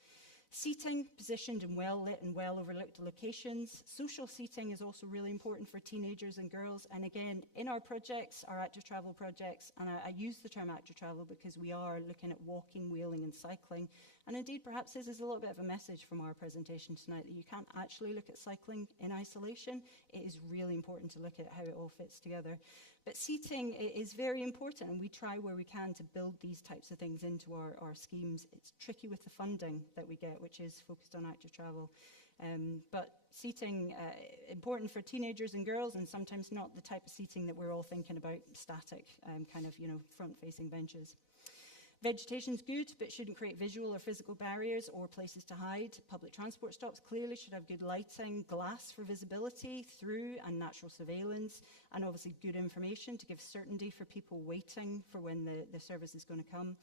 Seating, positioned in well-lit and well-overlooked locations. Social seating is also really important for teenagers and girls. And again, in our projects, our active travel projects, and I use the term active travel because we are looking at walking, wheeling and cycling. And indeed, perhaps this is a little bit of a message from our presentation tonight, that you can't actually look at cycling in isolation. It is really important to look at how it all fits together. But seating is very important, and we try where we can to build these types of things into our schemes. It's tricky with the funding that we get, which is focused on active travel. But seating, important for teenagers and girls, and sometimes not the type of seating that we're all thinking about, static, kind of, front-facing benches. Vegetation's good, but shouldn't create visual or physical barriers or places to hide. Public transport stops clearly should have good lighting, glass for visibility through and natural surveillance, and obviously good information to give certainty for people waiting for when the service is going to come.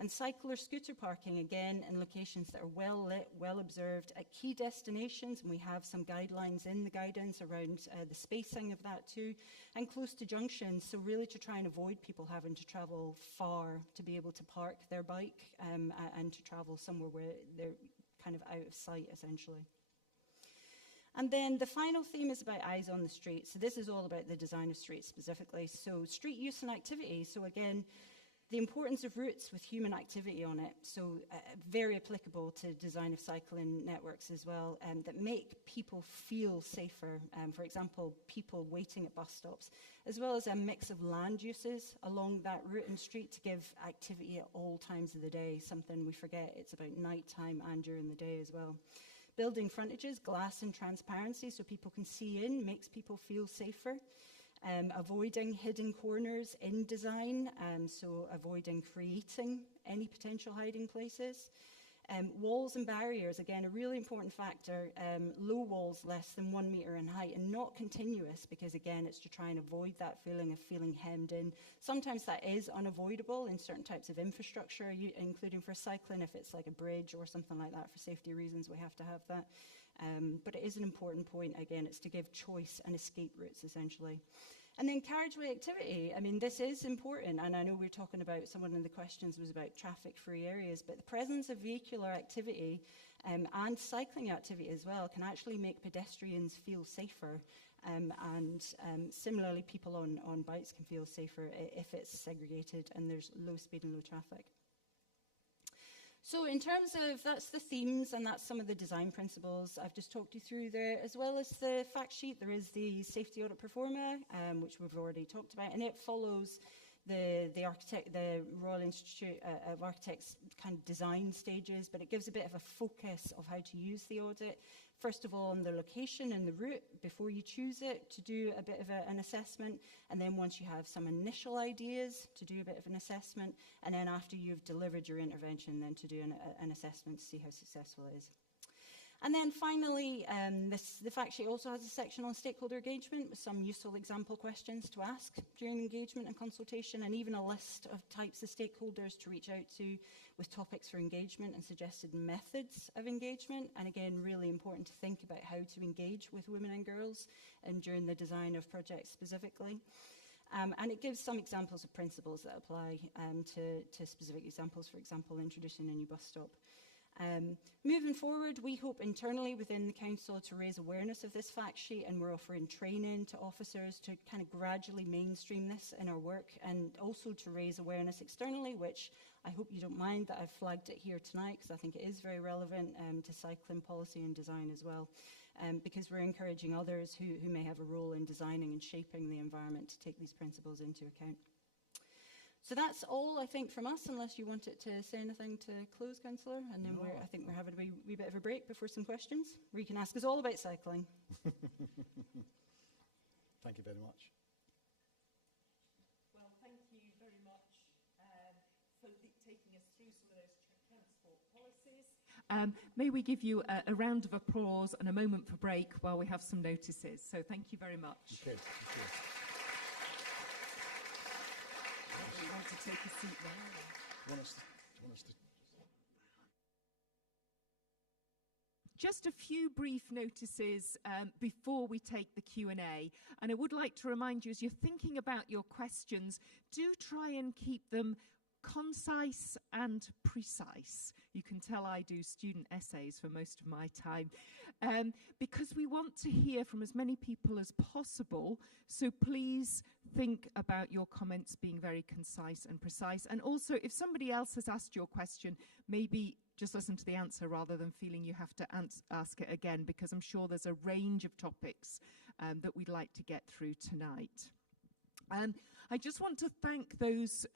And cycle or scooter parking, again, in locations that are well lit, well observed at key destinations, and we have some guidelines in the guidance around the spacing of that too, and close to junctions, so really to try and avoid people having to travel far to be able to park their bike and to travel somewhere where they're kind of out of sight, essentially. And then the final theme is about eyes on the street. So this is all about the design of streets specifically. So street use and activity. So again, the importance of routes with human activity on it, so very applicable to design of cycling networks as well, that make people feel safer. For example, people waiting at bus stops, as well as a mix of land uses along that route and street to give activity at all times of the day, something we forget. It's about nighttime and during the day as well. Building frontages, glass and transparency so people can see in, makes people feel safer. Avoiding hidden corners in design, so avoiding creating any potential hiding places. Walls and barriers, again, a really important factor. Low walls less than 1 metre in height and not continuous, because again, it's to try and avoid that feeling of feeling hemmed in. Sometimes that is unavoidable in certain types of infrastructure, including for cycling, if it's like a bridge or something like that. For safety reasons, we have to have that. But it is an important point, again, it's to give choice and escape routes, essentially. And then carriageway activity, I mean, this is important, and I know we're talking about, someone in the questions was about traffic-free areas, but the presence of vehicular activity and cycling activity as well can actually make pedestrians feel safer, and similarly, people on bikes can feel safer if it's segregated and there's low speed and low traffic. So in terms of, that's the themes and that's some of the design principles I've just talked you through there, as well as the fact sheet. There is the safety audit pro forma, which we've already talked about, and it follows the Royal Institute of Architects kind of design stages, but it gives a bit of a focus of how to use the audit. First of all, on the location and the route before you choose it, to do a bit of an assessment, and then once you have some initial ideas, to do a bit of an assessment, and then after you've delivered your intervention, then to do an assessment to see how successful it is. And then finally, the fact sheet also has a section on stakeholder engagement with some useful example questions to ask during engagement and consultation, and even a list of types of stakeholders to reach out to with topics for engagement and suggested methods of engagement. And again, really important to think about how to engage with women and girls during the design of projects specifically. And it gives some examples of principles that apply to specific examples, for example, introducing a new bus stop. Moving forward, we hope internally within the council to raise awareness of this fact sheet, and we're offering training to officers to kind of gradually mainstream this in our work, and also to raise awareness externally, which I hope you don't mind that I've flagged it here tonight, because I think it is very relevant to cycling policy and design as well, because we're encouraging others who may have a role in designing and shaping the environment to take these principles into account. So that's all, I think, from us, unless you wanted to say anything to close, Councillor. And then I think we're having a wee bit of a break before some questions, where you can ask us all about cycling. Thank you very much. Well, thank you very much for taking us through some of those transport policies. May we give you a round of applause and a moment for break while we have some notices. So thank you very much. Okay. Thank you. You want to take a seat there? Just a few brief notices before we take the Q&A. And I would like to remind you, as you're thinking about your questions, do try and keep them concise and precise. You can tell I do student essays for most of my time, because we want to hear from as many people as possible. So please think about your comments being very concise and precise. And also, if somebody else has asked your question, maybe just listen to the answer rather than feeling you have to ask it again, because I'm sure there's a range of topics that we'd like to get through tonight. I just want to thank those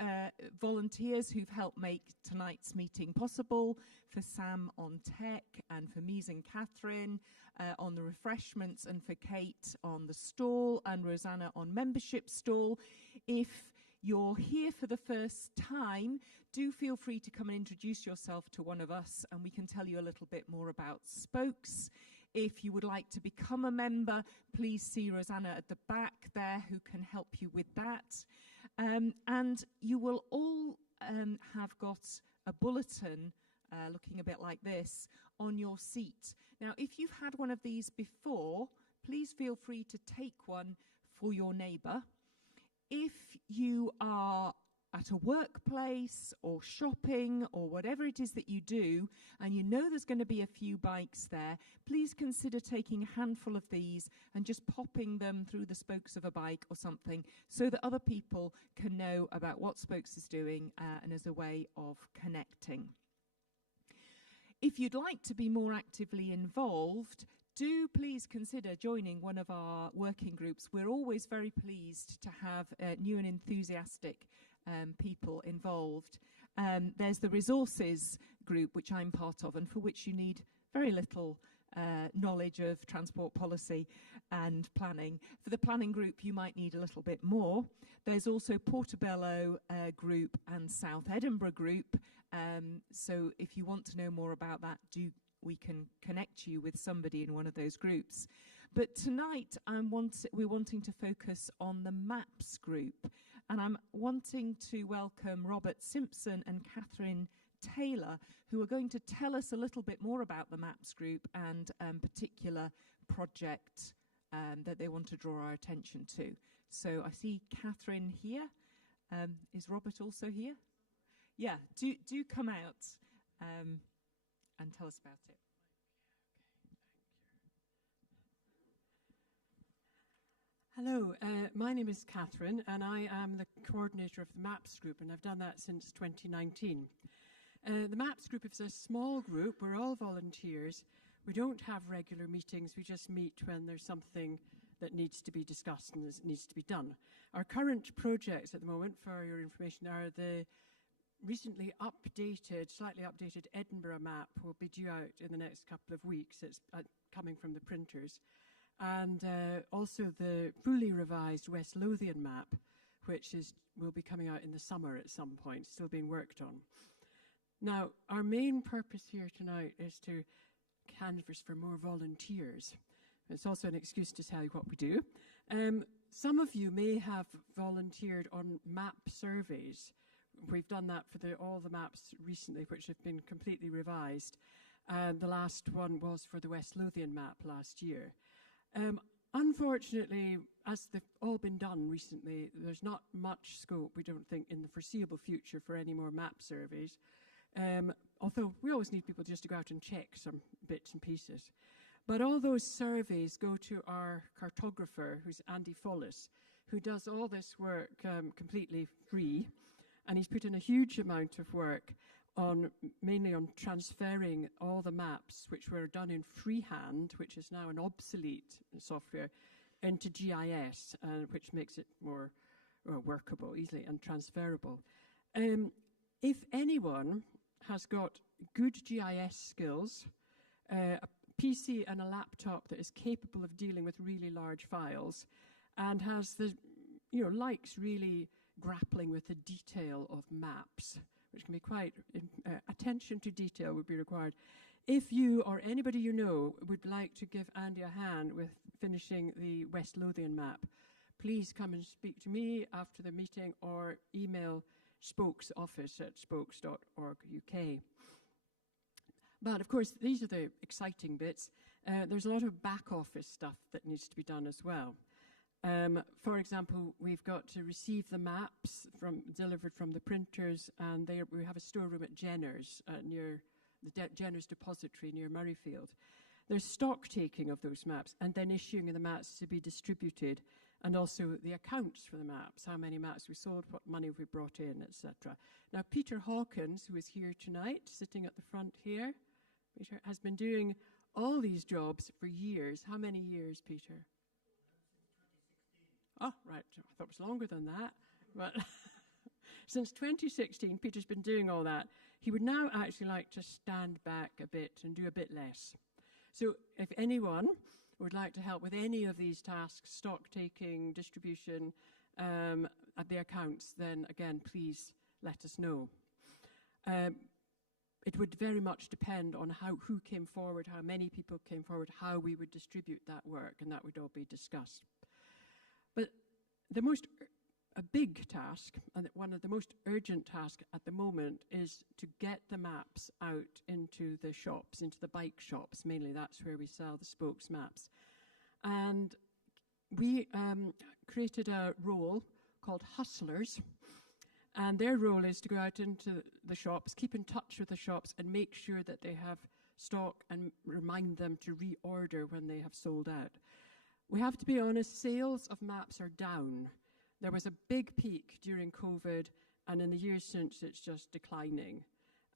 volunteers who've helped make tonight's meeting possible, for Sam on tech, and for Mies and Catherine on the refreshments, and for Kate on the stall, and Rosanna on membership stall. If you're here for the first time, do feel free to come and introduce yourself to one of us, and we can tell you a little bit more about Spokes. If you would like to become a member, please see Rosanna at the back there who can help you with that. And you will all have got a bulletin looking a bit like this on your seat. Now, if you've had one of these before, please feel free to take one for your neighbour. If you are at a workplace or shopping or whatever it is that you do, and you know there's going to be a few bikes there, please consider taking a handful of these and just popping them through the spokes of a bike or something, so that other people can know about what Spokes is doing and as a way of connecting. If you'd like to be more actively involved, do please consider joining one of our working groups. We're always very pleased to have new and enthusiastic people involved. There's the resources group, which I'm part of, and for which you need very little knowledge of transport policy and planning. For the planning group, you might need a little bit more. There's also Portobello group and South Edinburgh group. So if you want to know more about that, we can connect you with somebody in one of those groups. But tonight, we're wanting to focus on the MAPS group. And I'm wanting to welcome Robert Simpson and Catherine Taylor, who are going to tell us a little bit more about the MAPS group and particular project that they want to draw our attention to. So I see Catherine here. Is Robert also here? Yeah, do come out and tell us about it. Hello, my name is Catherine, and I am the coordinator of the MAPS group, and I've done that since 2019. The MAPS group is a small group. We're all volunteers. We don't have regular meetings. We just meet when there's something that needs to be discussed and needs to be done. Our current projects at the moment, for your information, are the recently updated, slightly updated Edinburgh map will be due out in the next couple of weeks. It's coming from the printers. And also the fully revised West Lothian map, which will be coming out in the summer at some point, still being worked on. Now, our main purpose here tonight is to canvass for more volunteers. It's also an excuse to tell you what we do. Some of you may have volunteered on map surveys. We've done that for all the maps recently, which have been completely revised. And the last one was for the West Lothian map last year. Unfortunately, as they've all been done recently, there's not much scope, we don't think, in the foreseeable future for any more map surveys. Although we always need people just to go out and check some bits and pieces. But all those surveys go to our cartographer, who's Andy Follis, who does all this work completely free. And he's put in a huge amount of work mainly on transferring all the maps which were done in freehand, which is now an obsolete software, into GIS, which makes it more workable easily and transferable. If anyone has got good GIS skills, a PC and a laptop that is capable of dealing with really large files, and has likes really grappling with the detail of maps, which can be quite, attention to detail would be required. If you or anybody you know would like to give Andy a hand with finishing the West Lothian map, please come and speak to me after the meeting or email Spokes office at spokes.org.uk. But of course, these are the exciting bits. There's a lot of back office stuff that needs to be done as well. For example, we've got to receive the maps delivered from the printers, and we have a storeroom at Jenner's near the Jenner's depository near Murrayfield. There's stock taking of those maps and then issuing the maps to be distributed, and also the accounts for the maps, how many maps we sold, what money we brought in, etc. Now, Peter Hawkins, who is here tonight, sitting at the front here, Peter has been doing all these jobs for years. How many years, Peter? Oh, right. I thought it was longer than that. But since 2016, Peter's been doing all that. He would now actually like to stand back a bit and do a bit less. So if anyone would like to help with any of these tasks, stock taking, distribution, at the accounts, then again, please let us know. It would very much depend on who came forward, how many people came forward, how we would distribute that work, and that would all be discussed. But a big task, and one of the most urgent tasks at the moment, is to get the maps out into the shops, into the bike shops. Mainly that's where we sell the spokes maps. And we created a role called hustlers, and their role is to go out into the shops, keep in touch with the shops, and make sure that they have stock and remind them to reorder when they have sold out. We have to be honest, sales of maps are down. There was a big peak during COVID, and in the years since, it's just declining.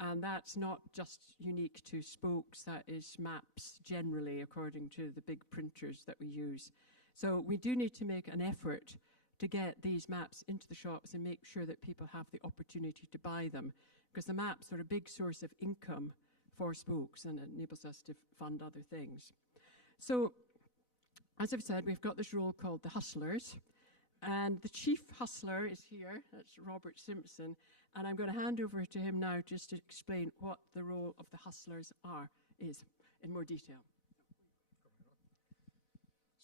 And that's not just unique to spokes, that is maps generally, according to the big printers that we use. So we do need to make an effort to get these maps into the shops and make sure that people have the opportunity to buy them, because the maps are a big source of income for spokes and it enables us to fund other things. So, as I've said, we've got this role called the hustlers, and the chief hustler is here. That's Robert Simpson, and I'm going to hand over to him now just to explain what the role of the hustlers is in more detail.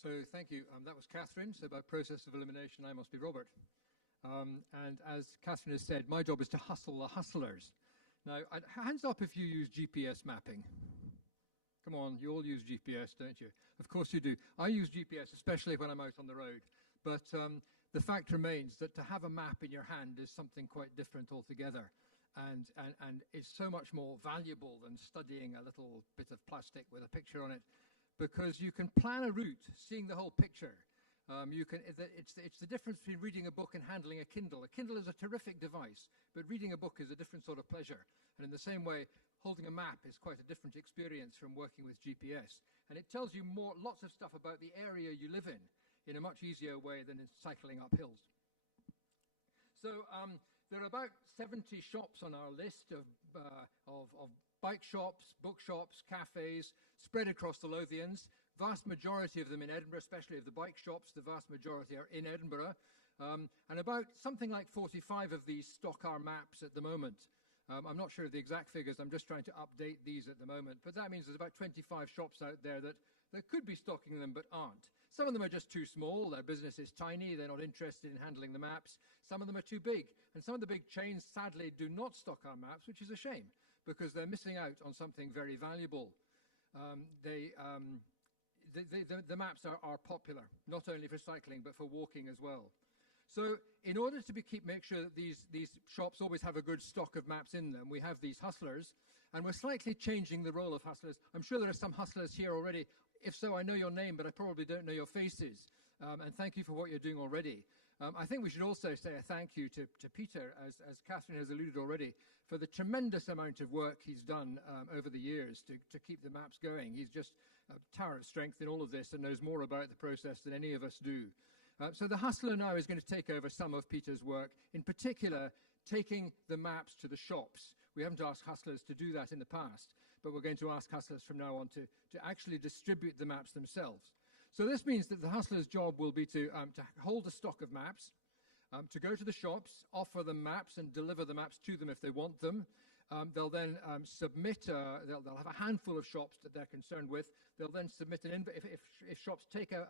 So thank you. That was Catherine. So by process of elimination, I must be Robert. And as Catherine has said, my job is to hustle the hustlers. Now, hands up if you use GPS mapping. Come on, you all use GPS, don't you? Of course you do. I use GPS, especially when I'm out on the road. But the fact remains that to have a map in your hand is something quite different altogether. And it's so much more valuable than studying a little bit of plastic with a picture on it, because you can plan a route, seeing the whole picture. It's the difference between reading a book and handling a Kindle. A Kindle is a terrific device, but reading a book is a different sort of pleasure. And in the same way, holding a map is quite a different experience from working with GPS. And it tells you lots of stuff about the area you live in a much easier way than in cycling up hills. So there are about 70 shops on our list of bike shops, bookshops, cafes, spread across the Lothians. Vast majority of them in Edinburgh, especially of the bike shops, the vast majority are in Edinburgh. And about something like 45 of these stock our maps at the moment. I'm not sure of the exact figures, I'm just trying to update these at the moment. But that means there's about 25 shops out there that could be stocking them but aren't. Some of them are just too small, their business is tiny, they're not interested in handling the maps. Some of them are too big. And some of the big chains sadly do not stock our maps, which is a shame, because they're missing out on something very valuable. The maps are popular, not only for cycling, but for walking as well. So in order to make sure that these shops always have a good stock of maps in them, we have these hustlers, and we're slightly changing the role of hustlers. I'm sure there are some hustlers here already. If so, I know your name, but I probably don't know your faces. And thank you for what you're doing already. I think we should also say a thank you to Peter, as Catherine has alluded already, for the tremendous amount of work he's done over the years to keep the maps going. He's just a tower of strength in all of this and knows more about the process than any of us do. So the hustler now is going to take over some of Peter's work, in particular, taking the maps to the shops. We haven't asked hustlers to do that in the past, but we're going to ask hustlers from now on to actually distribute the maps themselves. So this means that the hustler's job will be to hold a stock of maps, to go to the shops, offer them maps and deliver the maps to them if they want them. They'll then submit, they'll have a handful of shops that they're concerned with. They'll then submit an invoice. If shops take a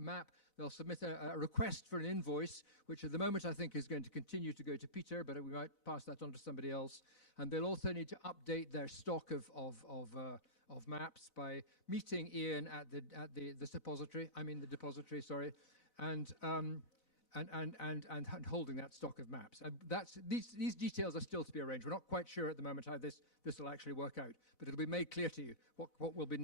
map, they'll submit a request for an invoice, which at the moment I think is going to continue to go to Peter, but we might pass that on to somebody else. And they'll also need to update their stock of maps by meeting Ian at the depository, sorry, and holding that stock of maps. And these details are still to be arranged. We're not quite sure at the moment how this will actually work out, but it'll be made clear to you what will be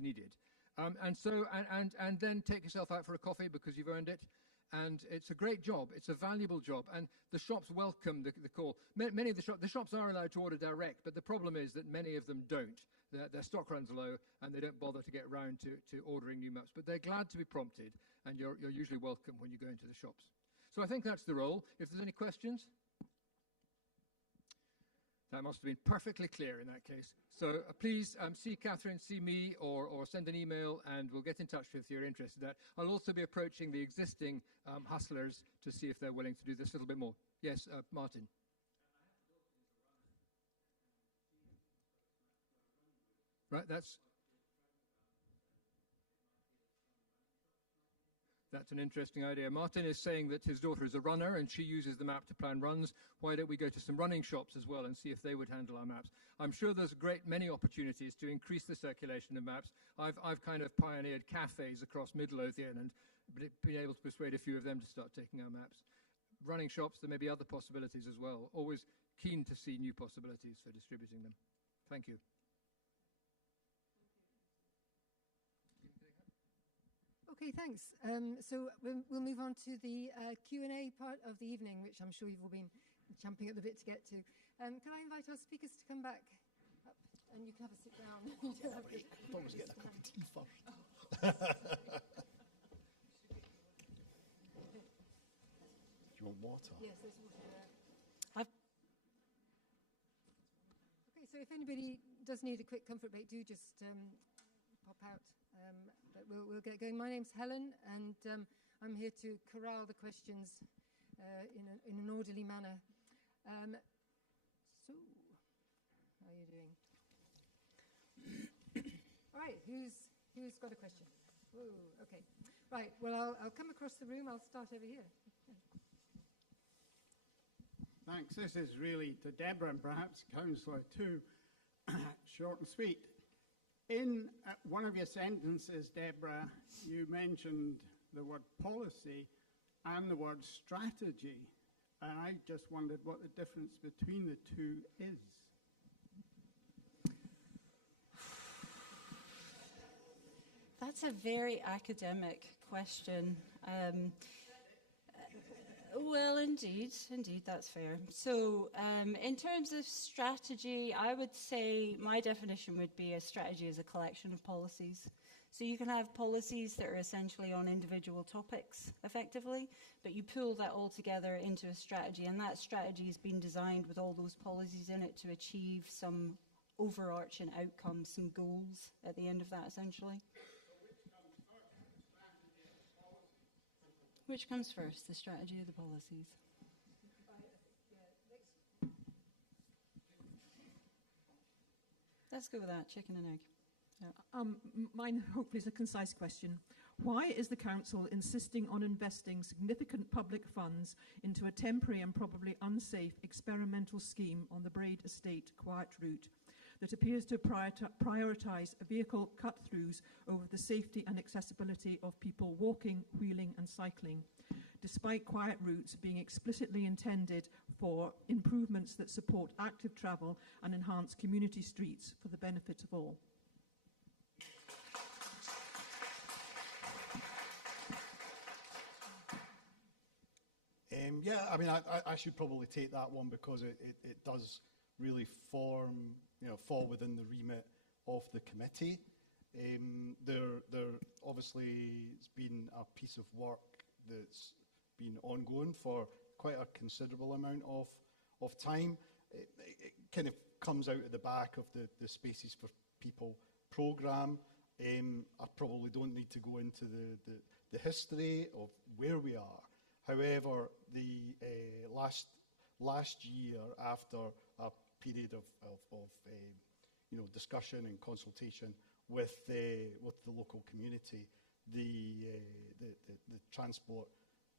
needed. And then take yourself out for a coffee because you've earned it, and it's a great job. It's a valuable job, and the shops welcome the call. Many of the shops are allowed to order direct, but the problem is that many of them don't. Their stock runs low, and they don't bother to get round to ordering new maps. But they're glad to be prompted, and you're usually welcome when you go into the shops. So I think that's the role. If there's any questions? That must have been perfectly clear in that case. So please see Catherine, see me, or send an email, and we'll get in touch if you're interested in that. I'll also be approaching the existing hustlers to see if they're willing to do this a little bit more. Yes, Martin. Right, that's an interesting idea. Martin is saying that his daughter is a runner and she uses the map to plan runs. Why don't we go to some running shops as well and see if they would handle our maps? I'm sure there's many opportunities to increase the circulation of maps. I've kind of pioneered cafes across Midlothian and been able to persuade a few of them to start taking our maps. Running shops, there may be other possibilities as well. Always keen to see new possibilities for distributing them. Thank you. Okay, thanks. So we'll move on to the Q&A part of the evening, which I'm sure you've all been champing at the bit to get to. Can I invite our speakers to come back up, and you can have a sit down. I thought I was getting a cup of tea first. Do you want water? Yes, there's water there. Okay, so if anybody does need a quick comfort break, do just pop out. But we'll get going. My name's Helen, and I'm here to corral the questions in an orderly manner. So, how are you doing? All right, who's got a question? Whoa, okay. Right, well, I'll come across the room. I'll start over here. Thanks. This is really to Deborah and perhaps Councillor too. Short and sweet. In one of your sentences, Deborah, you mentioned the word policy and the word strategy. And I just wondered what the difference between the two is. That's a very academic question. Well, indeed, that's fair. So in terms of strategy, I would say my definition would be a strategy as a collection of policies. So you can have policies that are essentially on individual topics, effectively, but you pull that all together into a strategy, and that strategy has been designed with all those policies in it to achieve some overarching outcomes, some goals at the end of that, essentially. Which comes first, the strategy or the policies? Let's go with that, chicken and egg. Mine hopefully is a concise question. Why is the council insisting on investing significant public funds into a temporary and probably unsafe experimental scheme on the Braid Estate quiet route that appears to prioritise vehicle cut-throughs over the safety and accessibility of people walking, wheeling and cycling, despite quiet routes being explicitly intended for improvements that support active travel and enhance community streets for the benefit of all? Yeah, I mean, I should probably take that one because it does really fall within the remit of the committee. There obviously has been a piece of work that's been ongoing for quite a considerable amount of time. It kind of comes out of the back of the Spaces for People programme. I probably don't need to go into the history of where we are. However, the last year, after a period of discussion and consultation with the local community, the Transport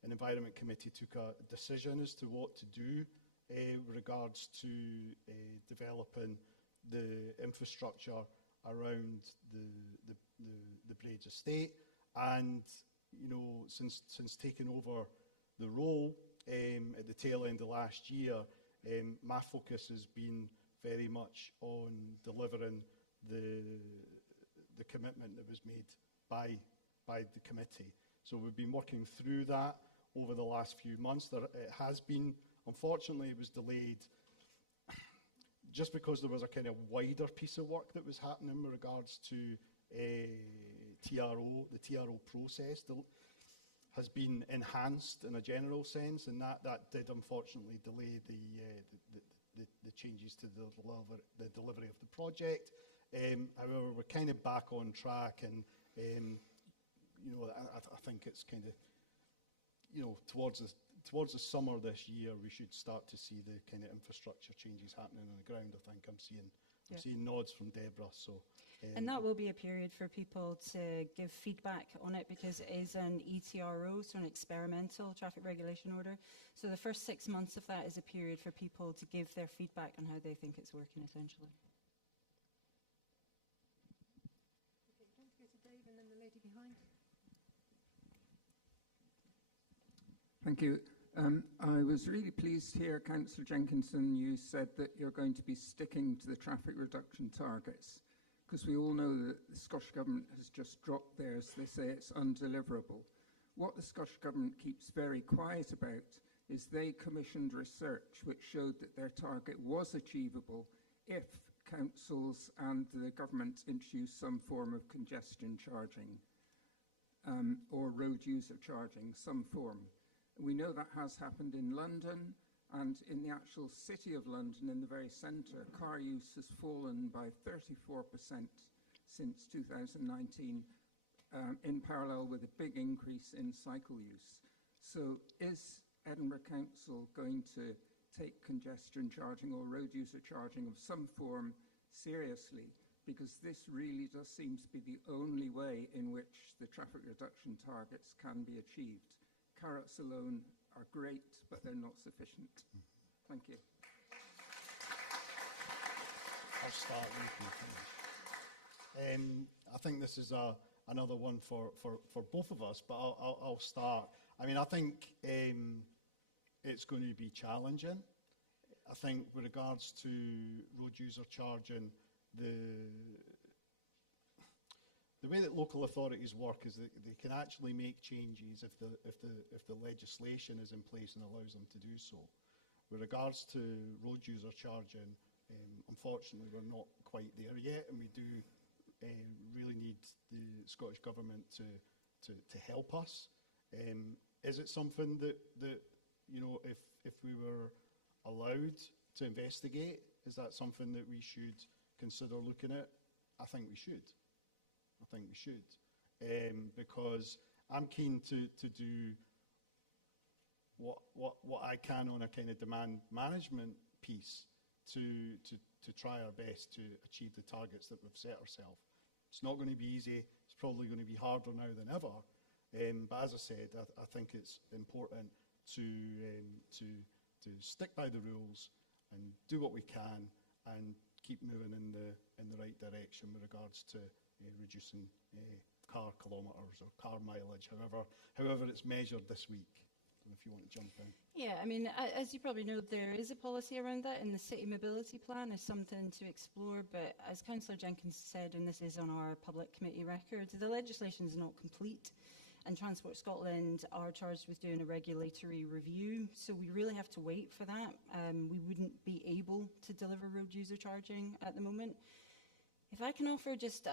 and Environment Committee took a decision as to what to do with regards to developing the infrastructure around the Braid Estate. And since taking over the role at the tail end of last year, my focus has been very much on delivering the commitment that was made by the committee. So we've been working through that over the last few months. It has been, unfortunately, it was delayed just because there was a kind of wider piece of work that was happening with regards to TRO. The TRO process has been enhanced in a general sense, and that did unfortunately delay the changes to the delivery of the project. However, we're kind of back on track, and you know, I think it's kind of, you know, towards the summer this year, we should start to see the kind of infrastructure changes happening on the ground. I think I'm seeing nods from Deborah. So, and that will be a period for people to give feedback on it, because it is an ETRO, so an experimental traffic regulation order. So the first 6 months of that is a period for people to give their feedback on how they think it's working, essentially. Okay, don't go to Dave and then the lady behind. Thank you. I was really pleased to hear, Councillor Jenkinson, you said that you're going to be sticking to the traffic reduction targets, because we all know that the Scottish Government has just dropped theirs. They say it's undeliverable. What the Scottish Government keeps very quiet about is they commissioned research which showed that their target was achievable if councils and the government introduced some form of congestion charging or road user charging, some form. We know that has happened in London, and in the actual city of London, in the very centre, car use has fallen by 34% since 2019, in parallel with a big increase in cycle use. So is Edinburgh Council going to take congestion charging or road user charging of some form seriously? Because this really does seem to be the only way in which the traffic reduction targets can be achieved. Carrots alone are great, but they're not sufficient. Thank you. I'll start. You can finish. I think this is another one for both of us, but I'll start. I mean, I think it's going to be challenging. I think with regards to road user charging, the way that local authorities work is that they can actually make changes if the legislation is in place and allows them to do so. With regards to road user charging, unfortunately we're not quite there yet, and we do really need the Scottish Government to help us. Is it something that you know, if we were allowed to investigate, is that something that we should consider looking at? I think we should. Because I'm keen to do what I can on a kind of demand management piece to try our best to achieve the targets that we've set ourselves. It's not going to be easy. It's probably going to be harder now than ever. But as I said, I think it's important to stick by the rules and do what we can and keep moving in the right direction with regards to reducing car kilometres or car mileage, however it's measured this week. I don't know if you want to jump in. Yeah, I mean, as you probably know, there is a policy around that, and the City Mobility Plan is something to explore. But as Councillor Jenkins said, and this is on our public committee record, the legislation is not complete, and Transport Scotland are charged with doing a regulatory review. So we really have to wait for that. We wouldn't be able to deliver road user charging at the moment. If I can offer just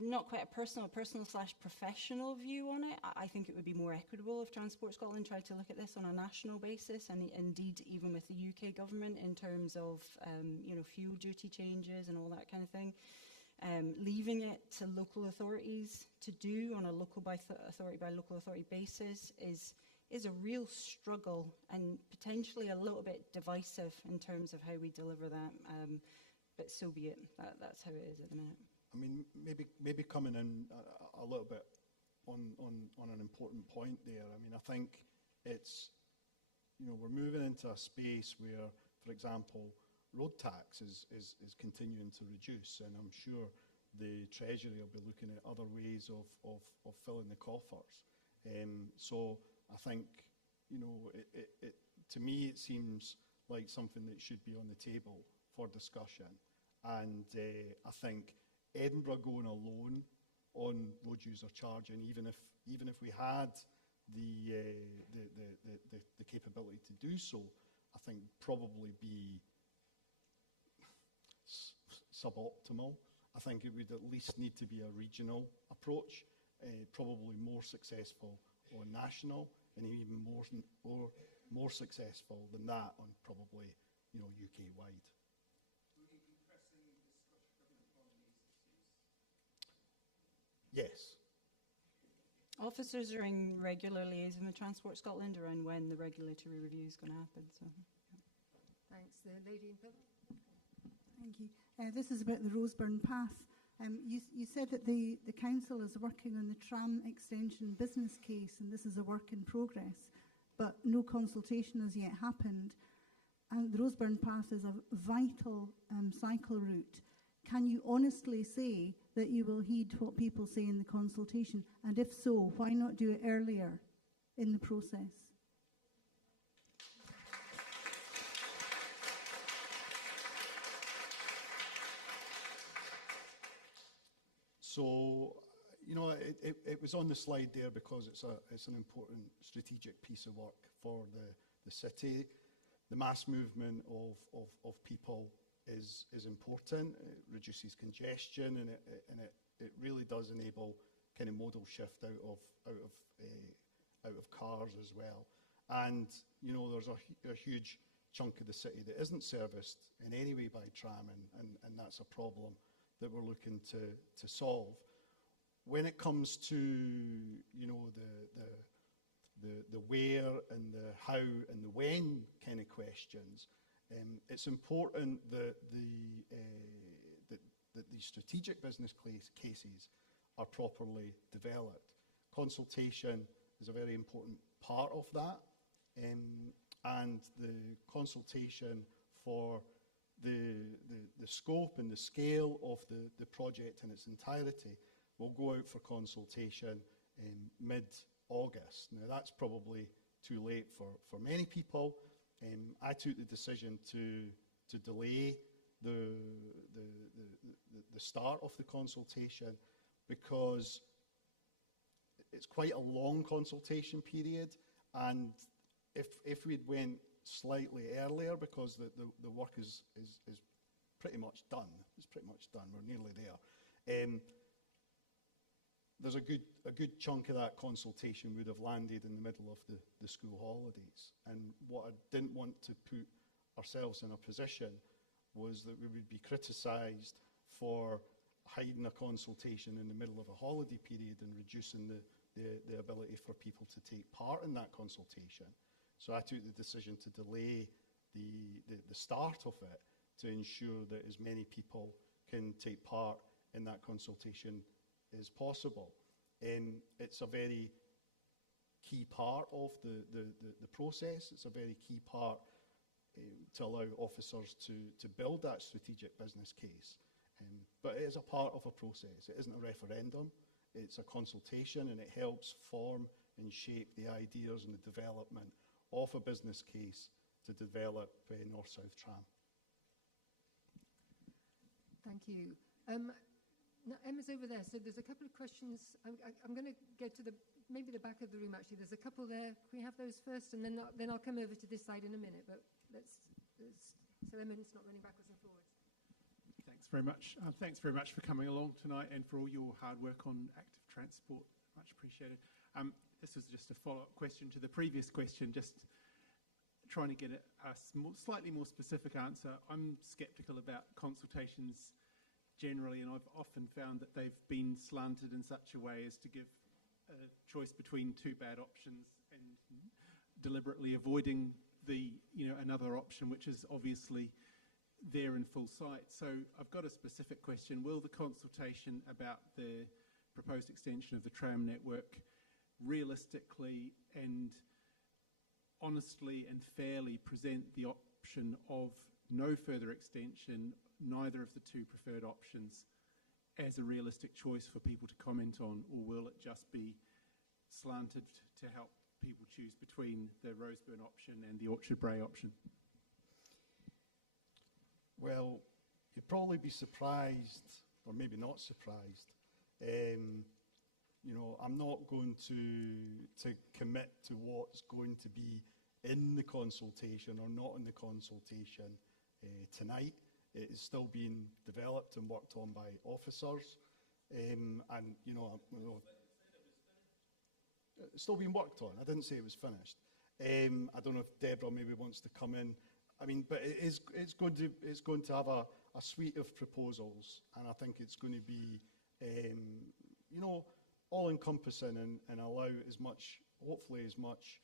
not quite a personal/professional view on it, I think it would be more equitable if Transport Scotland tried to look at this on a national basis, and indeed even with the UK government in terms of you know, fuel duty changes and all that kind of thing. Leaving it to local authorities to do on a local by local authority basis is a real struggle, and potentially a little bit divisive in terms of how we deliver that. But so be it. That's how it is at the minute. I mean, maybe coming in a little bit on an important point there. I mean, I think it's, you know, we're moving into a space where, for example, road tax is continuing to reduce, and I'm sure the Treasury will be looking at other ways of filling the coffers. So I think, you know, to me it seems like something that should be on the table for discussion, and I think Edinburgh going alone on road user charging, even if we had the capability to do so, I think probably be suboptimal. I think it would at least need to be a regional approach, probably more successful on national, and even more successful than that on probably, you know, UK wide. Will you be pressing the Scottish Government on these issues? Yes. Officers are in regular liaison with Transport Scotland around when the regulatory review is going to happen. So, Thanks. The lady in front. Thank you. This is about the Roseburn Path. You said that the council is working on the tram extension business case, and this is a work in progress, but no consultation has yet happened. And the Roseburn Path is a vital cycle route. Can you honestly say that you will heed what people say in the consultation? And if so, why not do it earlier in the process? So, you know, it was on the slide there because it's an important strategic piece of work for the city. The mass movement of people is important. It reduces congestion, and it really does enable kind of modal shift out of cars as well. And you know, there's a huge chunk of the city that isn't serviced in any way by tram, and that's a problem that we're looking to solve. When it comes to, you know, the where and the how and the when kind of questions, it's important that that these strategic business cases are properly developed. Consultation is a very important part of that, and the consultation for the scope and the scale of the project in its entirety will go out for consultation in mid-August. Now that's probably too late for many people. I took the decision to delay the start of the consultation because it's quite a long consultation period, and if we'd went slightly earlier, because the work is pretty much done. It's pretty much done. We're nearly there. There's a good chunk of that consultation would have landed in the middle of the school holidays. And what I didn't want to put ourselves in a position was that we would be criticised for hiding a consultation in the middle of a holiday period and reducing the ability for people to take part in that consultation. So I took the decision to delay the start of it to ensure that as many people can take part in that consultation as possible. It's a very key part of the process. It's a very key part to allow officers to build that strategic business case. But it is a part of a process. It isn't a referendum. It's a consultation, and it helps form and shape the ideas and the development of a business case to develop North-South Tram. Thank you. Now, Emma's over there, so there's a couple of questions. I'm going to go to maybe the back of the room, actually. There's a couple there. Can we have those first? And then I'll come over to this side in a minute. But so Emma's not running backwards and forwards. Thanks very much. Thanks very much for coming along tonight and for all your hard work on active transport. Much appreciated. This is just a follow-up question to the previous question, just trying to get a slightly more specific answer. I'm sceptical about consultations generally, and I've often found that they've been slanted in such a way as to give a choice between two bad options and deliberately avoiding another option which is obviously there in full sight. So I've got a specific question. Will the consultation about the proposed extension of the tram network realistically and honestly and fairly present the option of no further extension, neither of the two preferred options, as a realistic choice for people to comment on, or will it just be slanted to help people choose between the Roseburn option and the Orchard Brae option? Well, you'd probably be surprised, or maybe not surprised, I'm not going to commit to what's going to be in the consultation or not in the consultation tonight. It is still being developed and worked on by officers, it's still being worked on. I didn't say it was finished. I don't know if Deborah maybe wants to come in. But it's going to have a suite of proposals, and I think it's going to be, all-encompassing and allow hopefully as much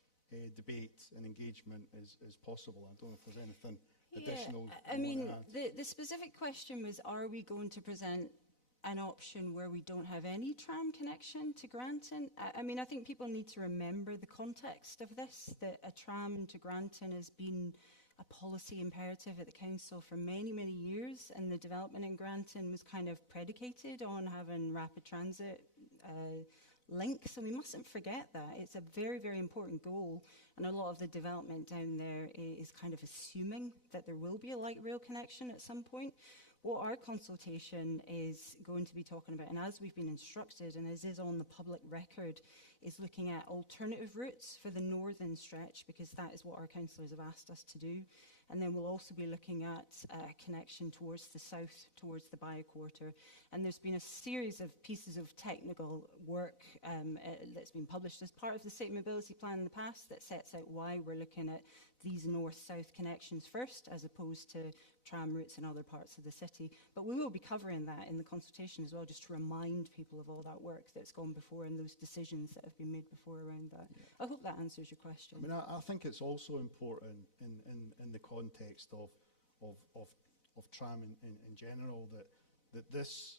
debate and engagement as possible. I don't know if there's anything additional. The specific question was, are we going to present an option where we don't have any tram connection to Granton? I think people need to remember the context of this, that a tram to Granton has been a policy imperative at the council for many, many years, and the development in Granton was kind of predicated on having rapid transit links, and we mustn't forget that. It's a very, very important goal, and a lot of the development down there is kind of assuming that there will be a light rail connection at some point. What our consultation is going to be talking about, and as we've been instructed, and as is on the public record, is looking at alternative routes for the northern stretch, because that is what our councillors have asked us to do. And then we'll also be looking at a connection towards the south, towards the Bioquarter. And there's been a series of pieces of technical work that's been published as part of the State Mobility Plan in the past that sets out why we're looking at these north-south connections first, as opposed to tram routes in other parts of the city. But we will be covering that in the consultation as well, just to remind people of all that work that's gone before and those decisions that have been made before around that. Yeah. I hope that answers your question. I think it's also important in the context of tram in general that this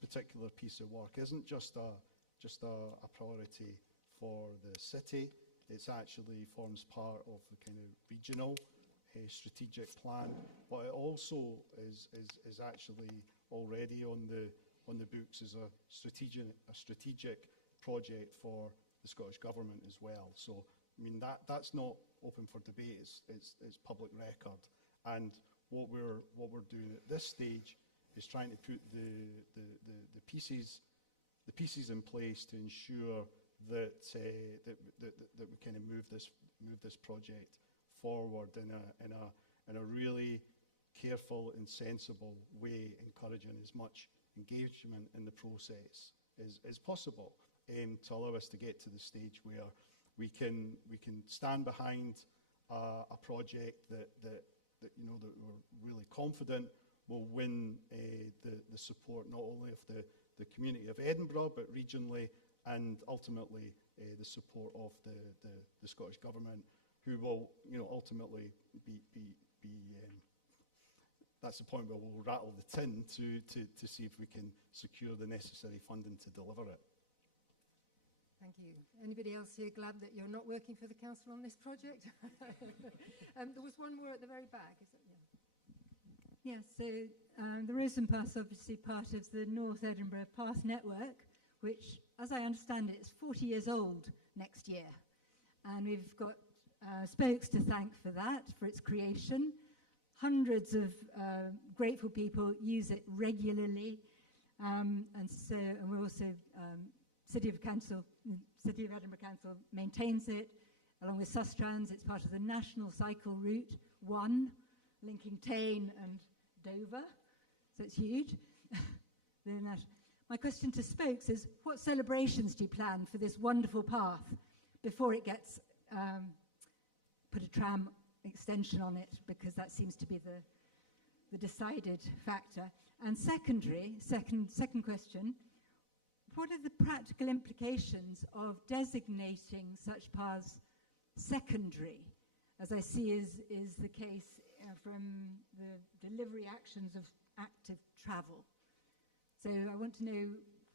particular piece of work isn't just a priority for the city. It's actually forms part of the kind of regional strategic plan, but it also is actually already on the books as a strategic project for the Scottish Government as well. So that's not open for debate. It's public record, and what we're doing at this stage is trying to put the pieces in place to ensure that we kind of move this project forward in a really careful and sensible way, encouraging as much engagement in the process as possible, to allow us to get to the stage where we can stand behind a project that we're really confident will win the support not only of the community of Edinburgh but regionally, and ultimately the support of the Scottish Government, who will ultimately be that's the point where we'll rattle the tin to see if we can secure the necessary funding to deliver it. Thank you. Anybody else here glad that you're not working for the council on this project? There was one more at the very back. Is that, yeah. Yes, so the Rosen Pass obviously part of the North Edinburgh Path Network, which, as I understand it, is 40 years old next year. And we've got Spokes to thank for that, for its creation. Hundreds of grateful people use it regularly. And we're also, City of Edinburgh Council maintains it, along with Sustrans. It's part of the National Cycle Route 1, linking Tain and Dover, so it's huge. My question to Spokes is, what celebrations do you plan for this wonderful path before it gets put a tram extension on it, because that seems to be the decided factor? And second question, what are the practical implications of designating such paths secondary, as I see is the case from the delivery actions of active travel? So I want to know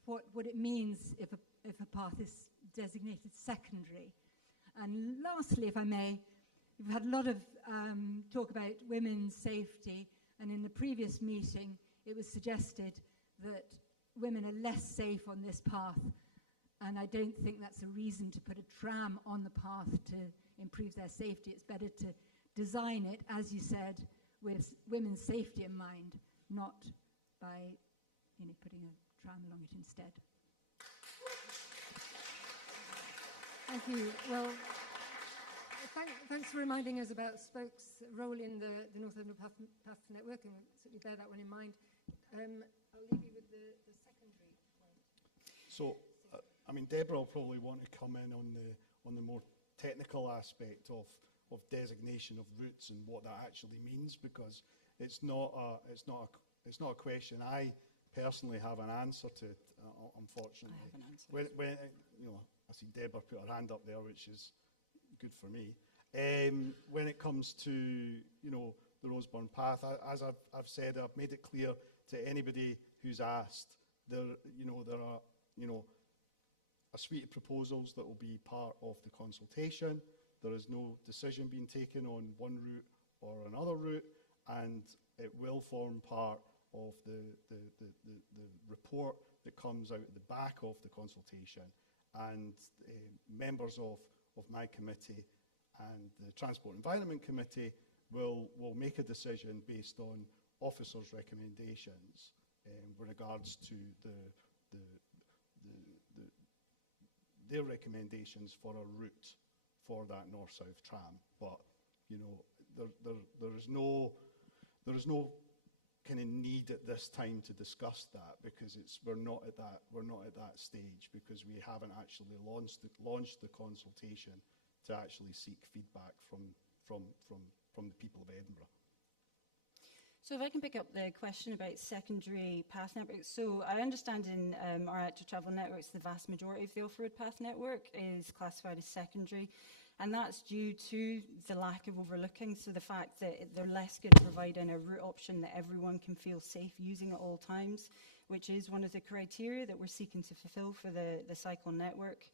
what it means if a path is designated secondary. And lastly, if I may, we've had a lot of talk about women's safety, and in the previous meeting it was suggested that women are less safe on this path, and I don't think that's a reason to put a tram on the path to improve their safety. It's better to design it, as you said, with women's safety in mind, not by putting a tram along it instead. Thank you. Well, thanks for reminding us about Spoke's role in the North Edinburgh Path Network, and we'll certainly bear that one in mind. I'll leave you with the secondary point. So, I mean, Deborah will probably want to come in on the more technical aspect of designation of routes and what that actually means, because it's not a question I personally have an answer to it, unfortunately. I have an answer. When I see Deborah put her hand up there, which is good for me. When it comes to the Roseburn Path, as I've said, I've made it clear to anybody who's asked. There are a suite of proposals that will be part of the consultation. There is no decision being taken on one route or another route, and it will form part of the report that comes out at the back of the consultation. And members of my committee and the Transport Environment Committee will make a decision based on officers' recommendations with regards to their recommendations for a route for that north-south tram. But there is no kind of need at this time to discuss that, because we're not at that stage, because we haven't actually launched the consultation to actually seek feedback from the people of Edinburgh. So if I can pick up the question about secondary path networks. So I understand in our active travel networks, the vast majority of the off-road path network is classified as secondary. And that's due to the lack of overlooking. So the fact that they're less good at providing a route option that everyone can feel safe using at all times, which is one of the criteria that we're seeking to fulfill for the cycle network.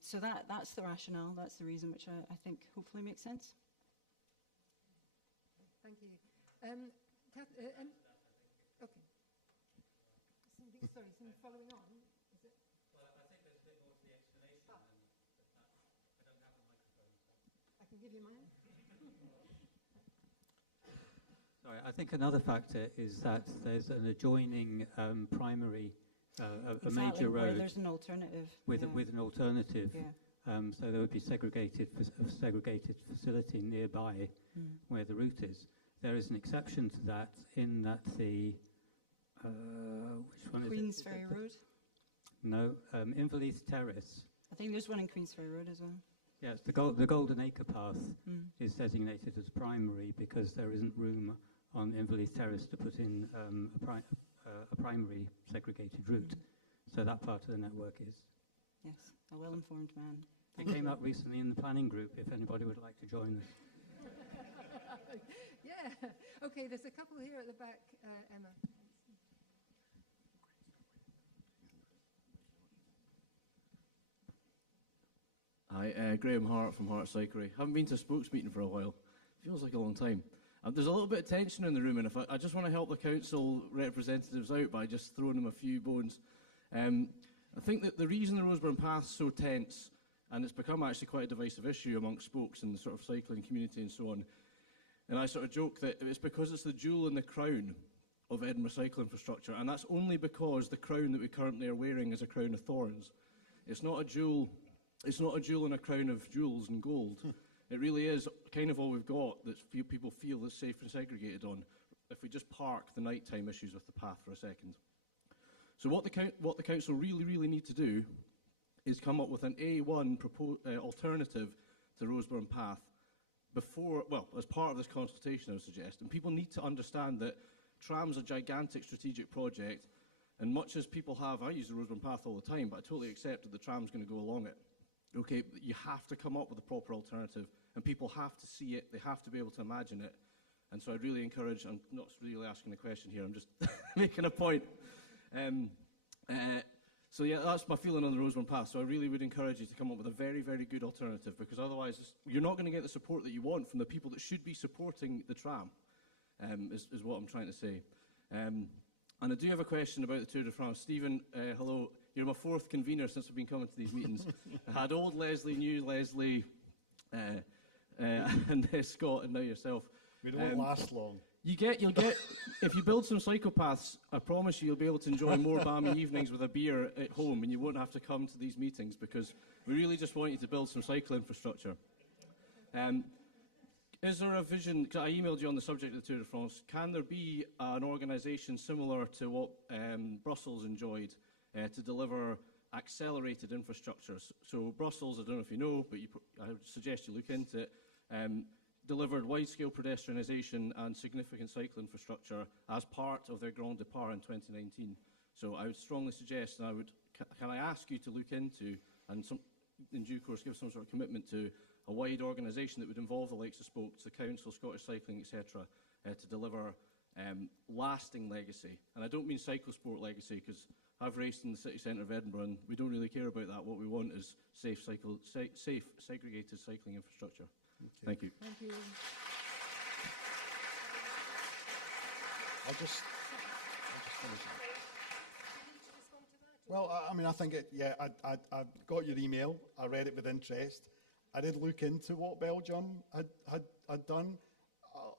So that's the rationale. That's the reason, which I think hopefully makes sense. Thank you. Okay. Something following on, is it? Well, I think there's a bit more to the explanation than I don't have a microphone. So. I can give you mine. Sorry, I think another factor is that there's an adjoining primary, a major road. There's an alternative. With an alternative. Yeah. So there would be segregated facility nearby where the route is. There is an exception to that in that the, which one is it? Queensferry Road? No, Inverleith Terrace. I think there's one in Queensferry Road as well. Yes, the Golden Acre Path is designated as primary because there isn't room on Inverleith Terrace to put in a primary segregated route. So that part of the network is. Yes, a well-informed man. It came up recently in the planning group, if anybody would like to join us. Yeah. Okay, there's a couple here at the back, Emma. Hi, Graham Hart from Hart Cyclery. Haven't been to a spokes meeting for a while. Feels like a long time. There's a little bit of tension in the room, and if I just want to help the council representatives out by just throwing them a few bones. I think that the reason the Roseburn Path's so tense, and it's become actually quite a divisive issue amongst spokes and the sort of cycling community and so on, and I sort of joke that it's because it's the jewel in the crown of Edinburgh cycle infrastructure, and that's only because the crown that we currently are wearing is a crown of thorns. It's not a jewel in a crown of jewels and gold. It really is kind of all we've got that people feel is safe and segregated on, if we just park the nighttime issues with the path for a second. So what the council really need to do is come up with an A1 alternative to Roseburn Path as part of this consultation, I would suggest. And people need to understand that tram's a gigantic strategic project, and much as people have, I use the Roseburn Path all the time, but I totally accept that the tram's going to go along it. Okay, you have to come up with a proper alternative, and people have to see it, they have to be able to imagine it. And so I'd really encourage, I'm not really asking a question here, I'm just making a point. So yeah, that's my feeling on the Roseburn Path. So I really would encourage you to come up with a very good alternative, because otherwise you're not going to get the support that you want from the people that should be supporting the tram, is what I'm trying to say. And I do have a question about the Tour de France. Stephen, hello. You're my fourth convener since I've been coming to these meetings. I had old Leslie, new Leslie, and Scott, and now yourself. We don't last long. You'll get, if you build some psychopaths, I promise you'll be able to enjoy more balmy evenings with a beer at home, and you won't have to come to these meetings, because we really just want you to build some cycle infrastructure. Is there a vision, because I emailed you on the subject of the Tour de France, can there be an organisation similar to what Brussels enjoyed to deliver accelerated infrastructures? So Brussels, I don't know if you know, but I would suggest you look into it, delivered wide-scale pedestrianisation and significant cycle infrastructure as part of their Grand Départ in 2019. So I would strongly suggest, and can I ask you to look into, and in due course give some sort of commitment to, a wide organisation that would involve the likes of Spokes, the Council, Scottish Cycling, etc., to deliver lasting legacy. And I don't mean cyclosport legacy, because I've raced in the city centre of Edinburgh and we don't really care about that. What we want is safe, segregated cycling infrastructure. Okay. Thank you. Thank you. I'll just finish that. Well, I mean, I think I got your email. I read it with interest. I did look into what Belgium had done.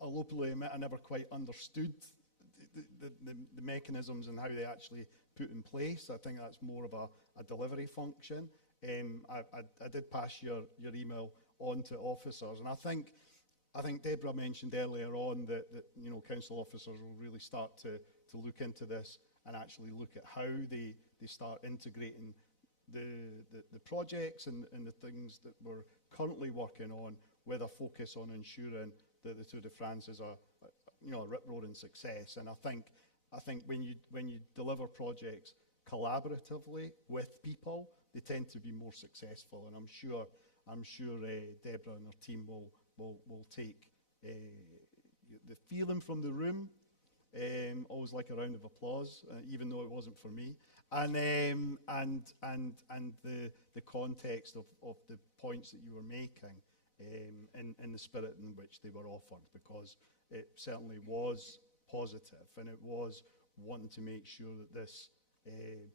I'll openly admit I never quite understood the mechanisms and how they actually put in place. I think that's more of a delivery function. I did pass your email on to officers, and I think Deborah mentioned earlier on that council officers will really start to look into this and actually look at how they start integrating the projects and the things that we're currently working on, with a focus on ensuring that the Tour de France is a rip-roaring success. And I think when you deliver projects collaboratively with people, they tend to be more successful. And I'm sure Deborah and her team will take the feeling from the room. Always like a round of applause, even though it wasn't for me, and the context of the points that you were making in the spirit in which they were offered, because it certainly was positive, and it was wanting to make sure that this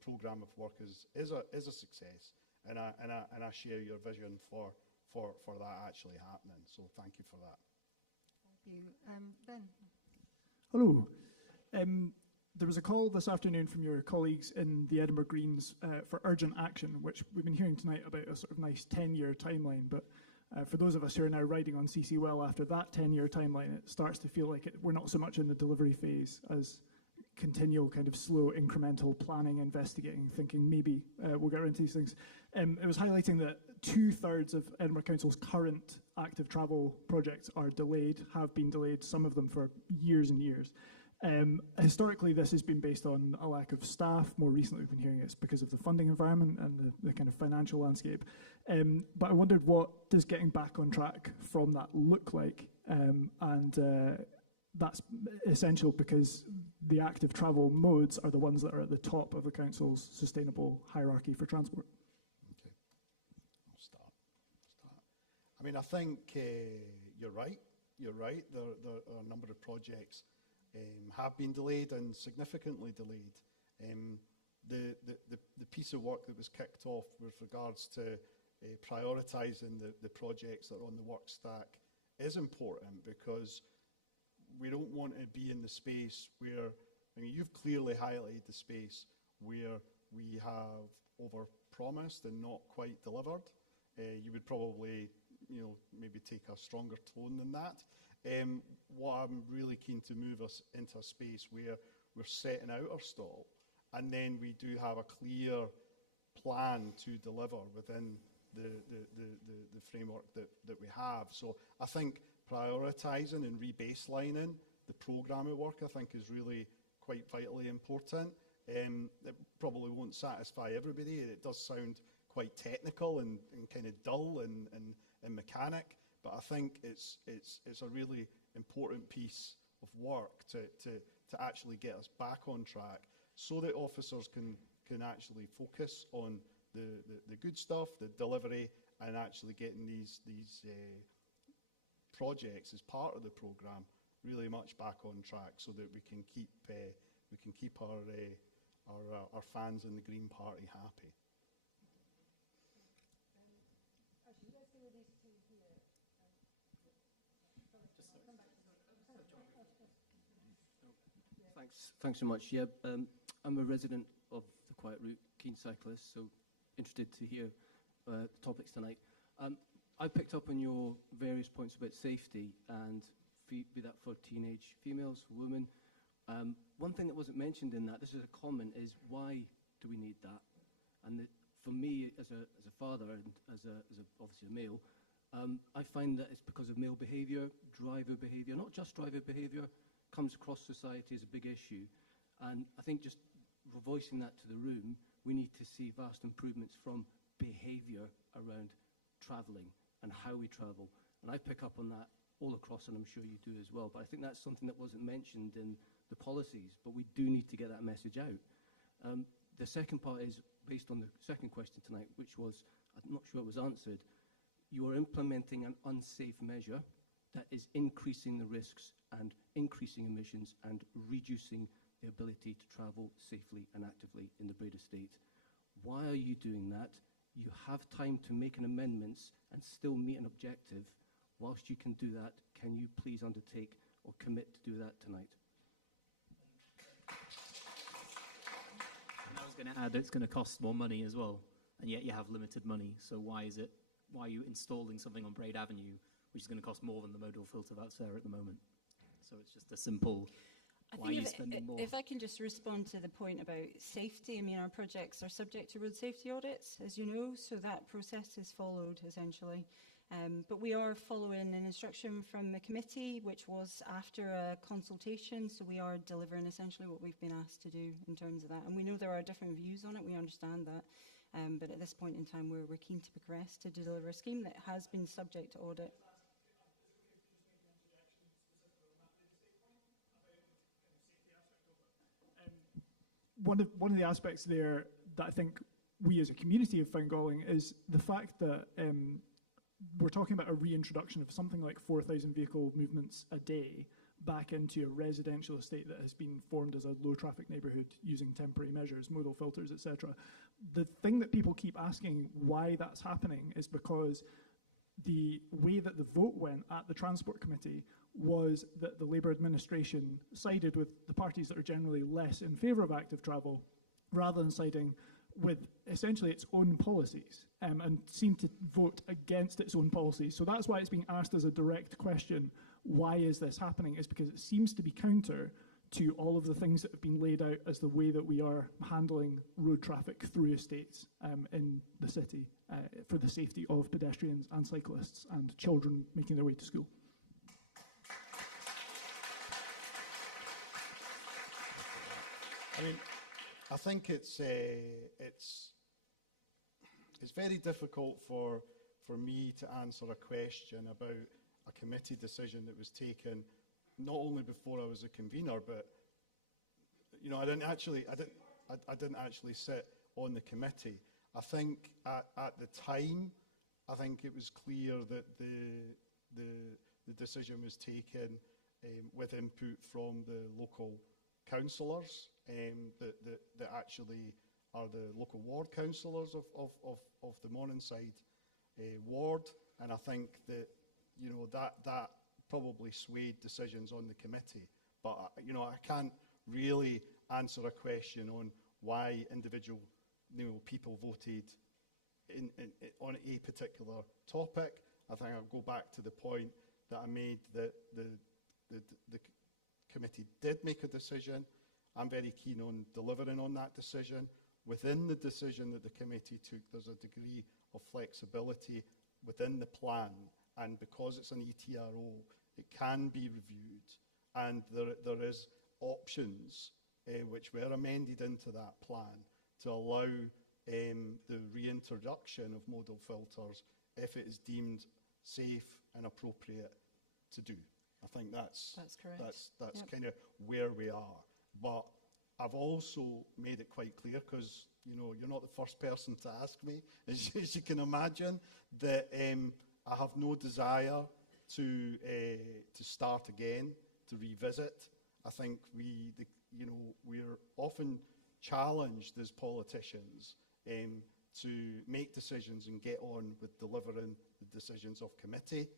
programme of work is a success, and I share your vision for that actually happening. So thank you for that. Thank you. Ben. Hello. There was a call this afternoon from your colleagues in the Edinburgh Greens for urgent action, which we've been hearing tonight about a sort of nice 10-year timeline. But for those of us who are now riding on CC well after that 10-year timeline, it starts to feel like we're not so much in the delivery phase as continual kind of slow incremental planning, investigating, thinking maybe we'll get into these things. It was highlighting that 2/3 of Edinburgh Council's current active travel projects are delayed, have been delayed, some of them for years and years. Historically, this has been based on a lack of staff. More recently, we've been hearing it's because of the funding environment and the kind of financial landscape. But I wondered, what does getting back on track from that look like? That's essential because the active travel modes are the ones that are at the top of the council's sustainable hierarchy for transport. Okay, I'll start. I mean, I think you're right. There are a number of projects have been delayed and significantly delayed. The piece of work that was kicked off with regards to prioritising the projects that are on the work stack is important, because we don't want to be in the space where, I mean, you've clearly highlighted the space where we have over-promised and not quite delivered. You would probably, maybe take a stronger tone than that. What I'm really keen to move us into a space where we're setting out our stall, and then we do have a clear plan to deliver within the framework that we have. So I think prioritising and rebaselining the programme of work, I think, is really quite vitally important. It probably won't satisfy everybody. It does sound quite technical and kind of dull and mechanic, but I think it's a really important piece of work to actually get us back on track, so that officers can actually focus on the good stuff, the delivery, and actually getting these projects as part of the programme really much back on track, so that we can keep our fans in the Green Party happy. Thanks so much. Yeah, I'm a resident of the Quiet Route, keen cyclist, so interested to hear the topics tonight. I picked up on your various points about safety, and be that for teenage females, for women. One thing that wasn't mentioned in that, this is a comment, is why do we need that? And for me, as a father and as obviously a male, I find that it's because of male behaviour, driver behaviour, not just driver behaviour, comes across society as a big issue. And I think just voicing that to the room, we need to see vast improvements from behaviour around travelling and how we travel. And I pick up on that all across, and I'm sure you do as well. But I think that's something that wasn't mentioned in the policies, but we do need to get that message out. The second part is based on the second question tonight, which was, I'm not sure it was answered. You are implementing an unsafe measure that is increasing the risks and increasing emissions and reducing the ability to travel safely and actively in the Breda State. Why are you doing that? You have time to make an amendments and still meet an objective. Whilst you can do that, can you please undertake or commit to do that tonight? And I was going to add, it's going to cost more money as well, and yet you have limited money. So why are you installing something on Braid Avenue, which is going to cost more than the modal filter that's there at the moment? So it's just a simple, why are you spending more? If I can just respond to the point about safety, I mean, our projects are subject to road safety audits, as you know, so that process is followed, essentially. But we are following an instruction from the committee, which was after a consultation, so we are delivering essentially what we've been asked to do in terms of that. And we know there are different views on it, we understand that, but at this point in time we're keen to progress to deliver a scheme that has been subject to audit. One of the aspects there that I think we as a community have found galling is the fact that we're talking about a reintroduction of something like 4,000 vehicle movements a day back into a residential estate that has been formed as a low traffic neighbourhood using temporary measures, modal filters, etc. The thing that people keep asking why that's happening is because the way that the vote went at the Transport Committee was that the Labour administration sided with the parties that are generally less in favour of active travel, rather than siding with essentially its own policies, and seemed to vote against its own policies. So that's why it's being asked as a direct question, why is this happening, is because it seems to be counter to all of the things that have been laid out as the way that we are handling road traffic through estates in the city for the safety of pedestrians and cyclists and children making their way to school. I mean, I think it's very difficult for me to answer a question about a committee decision that was taken not only before I was a convener, but you know, I didn't actually sit on the committee. I think at the time, I think it was clear that the decision was taken with input from the local councillors that actually are the local ward councillors of the Morningside ward, and I think that, you know, that probably swayed decisions on the committee. But you know, I can't really answer a question on why individual, you know, people voted on a particular topic. I think I'll go back to the point that I made, that the committee did make a decision. I'm very keen on delivering on that decision. Within the decision that the committee took, there's a degree of flexibility within the plan, and because it's an ETRO, it can be reviewed, and there is options which were amended into that plan to allow the reintroduction of modal filters if it is deemed safe and appropriate to do. I think that's correct. That's yep. Kind of where we are. But I've also made it quite clear, because you know, you're not the first person to ask me, as you can imagine, that I have no desire to start again, to revisit. I think we're often challenged as politicians to make decisions and get on with delivering the decisions of committee.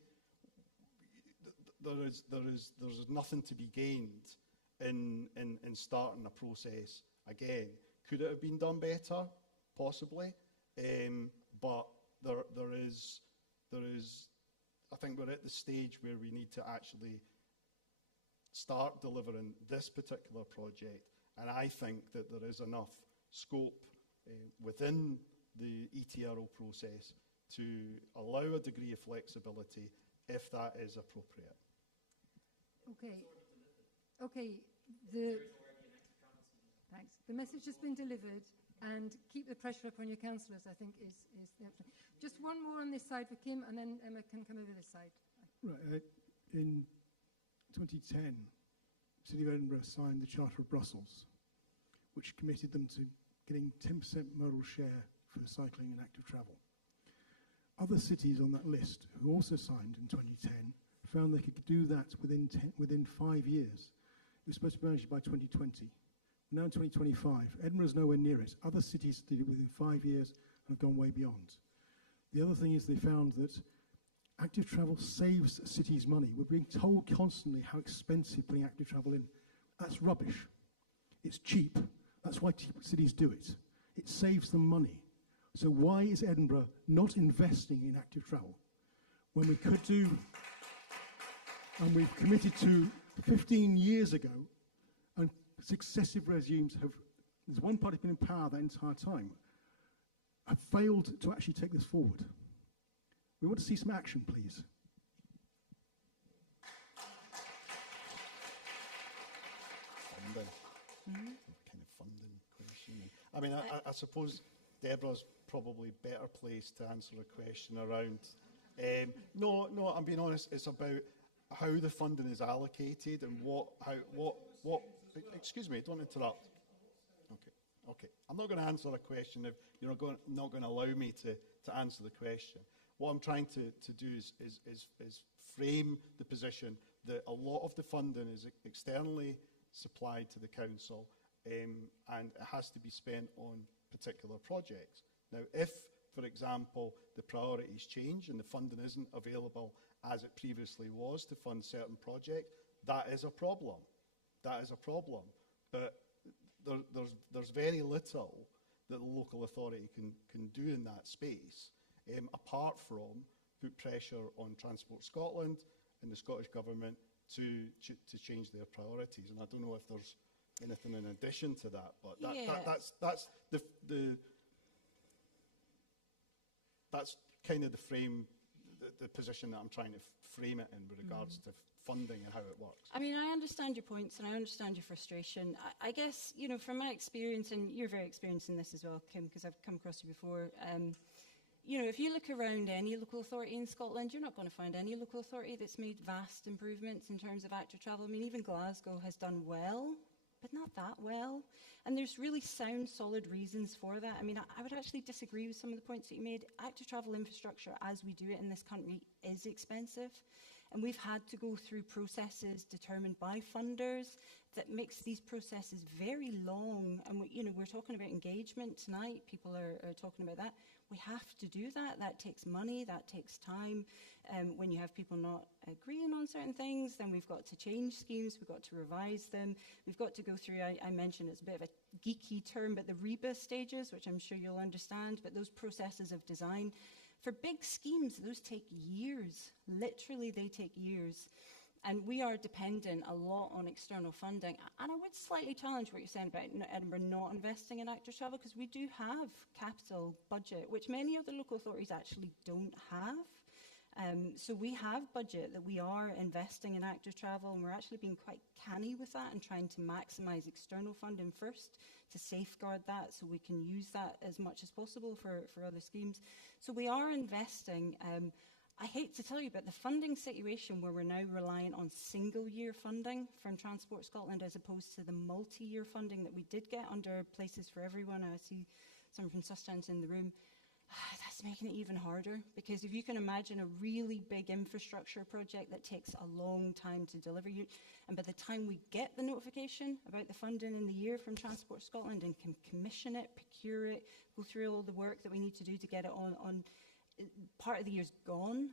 There's nothing to be gained in starting a process again. Could it have been done better? Possibly. But there is, I think we're at the stage where we need to actually start delivering this particular project, and I think that there is enough scope within the ETRO process to allow a degree of flexibility if that is appropriate. Okay. Thanks. The message has been delivered, and keep the pressure up on your councillors, I think, is the option. Just one more on this side for Kim, and then Emma can come over this side. Right. In 2010, the City of Edinburgh signed the Charter of Brussels, which committed them to getting 10% modal share for cycling and active travel. Other cities on that list who also signed in 2010 found they could do that within 5 years. It was supposed to be managed by 2020. Now in 2025, Edinburgh's nowhere near it. Other cities did it within 5 years and have gone way beyond. The other thing is they found that active travel saves cities money. We're being told constantly how expensive putting active travel in. That's rubbish. It's cheap. That's why cities do it. It saves them money. So why is Edinburgh not investing in active travel when we could do, and we've committed to 15 years ago, and successive regimes have, there's one party been in power that entire time, have failed to actually take this forward. We want to see some action, please. Funding. Kind of funding question. I mean, I suppose Deborah's probably better placed to answer a question around. No, I'm being honest. It's about how the funding is allocated and what. Excuse me, don't interrupt. Okay. I'm not going to answer a question if you're not going to allow me to answer the question. What I'm trying to do is frame the position that a lot of the funding is externally supplied to the council, and it has to be spent on particular projects. Now, if, for example, the priorities change and the funding isn't available as it previously was to fund certain projects, that is a problem. That is a problem. But there's very little that the local authority can do in that space, apart from put pressure on Transport Scotland and the Scottish Government to change their priorities. And I don't know if there's anything in addition to that, but that's that's kind of the frame, the position that I'm trying to frame it in with regards to funding and how it works. I mean, I understand your points and I understand your frustration. I guess, you know, from my experience, and you're very experienced in this as well, Kim, because I've come across you before, you know, if you look around any local authority in Scotland, you're not going to find any local authority that's made vast improvements in terms of active travel. I mean, even Glasgow has done well, but not that well. And there's really sound, solid reasons for that. I mean, I would actually disagree with some of the points that you made. Active travel infrastructure, as we do it in this country, is expensive. And we've had to go through processes determined by funders that makes these processes very long. And we're talking about engagement tonight. People are talking about that. We have to do that. That takes money. That takes time. When you have people not agreeing on certain things, then we've got to change schemes. We've got to revise them. We've got to go through, I mentioned it's a bit of a geeky term, but the REBA stages, which I'm sure you'll understand, but those processes of design. For big schemes, those take years. Literally, they take years. And we are dependent a lot on external funding. And I would slightly challenge what you're saying about Edinburgh not investing in active travel, because we do have capital budget, which many of the local authorities actually don't have. So we have budget that we are investing in active travel, and we're actually being quite canny with that and trying to maximise external funding first to safeguard that so we can use that as much as possible for other schemes. So we are investing. I hate to tell you, but the funding situation where we're now reliant on single-year funding from Transport Scotland as opposed to the multi-year funding that we did get under Places for Everyone, I see someone from Sustenance in the room, that's making it even harder, because if you can imagine a really big infrastructure project that takes a long time to deliver, and by the time we get the notification about the funding in the year from Transport Scotland and can commission it, procure it, go through all the work that we need to do to get it on part of the year's gone,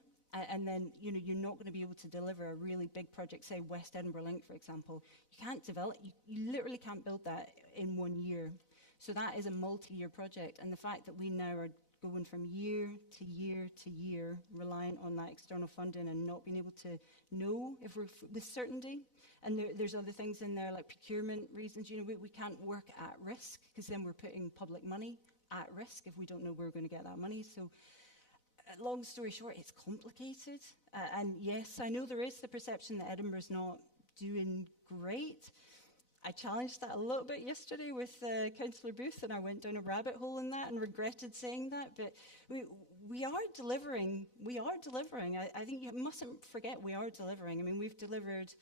and then you're not going to be able to deliver a really big project, say West Edinburgh Link, for example. You can't develop, you literally can't build that in 1 year. So that is a multi-year project, and the fact that we now are going from year to year to year, reliant on that external funding and not being able to know if we're with certainty. And there's other things in there like procurement reasons. We can't work at risk, because then we're putting public money at risk if we don't know where we're going to get that money. So long story short, it's complicated. And yes, I know there is the perception that Edinburgh's not doing great. I challenged that a little bit yesterday with Councillor Booth, and I went down a rabbit hole in that and regretted saying that. But we are delivering. We are delivering. I think you mustn't forget we are delivering. I mean, we've delivered,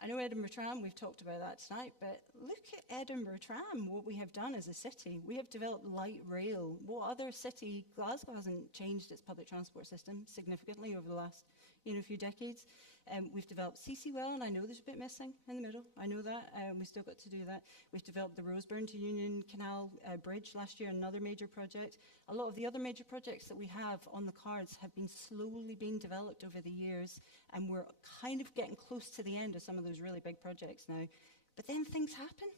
I know Edinburgh Tram, we've talked about that tonight, but look at Edinburgh Tram, what we have done as a city. We have developed light rail. What other city? Glasgow hasn't changed its public transport system significantly over the last few decades. We've developed CC Well, and I know there's a bit missing in the middle. I know that. We've still got to do that. We've developed the Roseburn to Union Canal Bridge last year, another major project. A lot of the other major projects that we have on the cards have been slowly being developed over the years, and we're kind of getting close to the end of some of those really big projects now. But then things happen.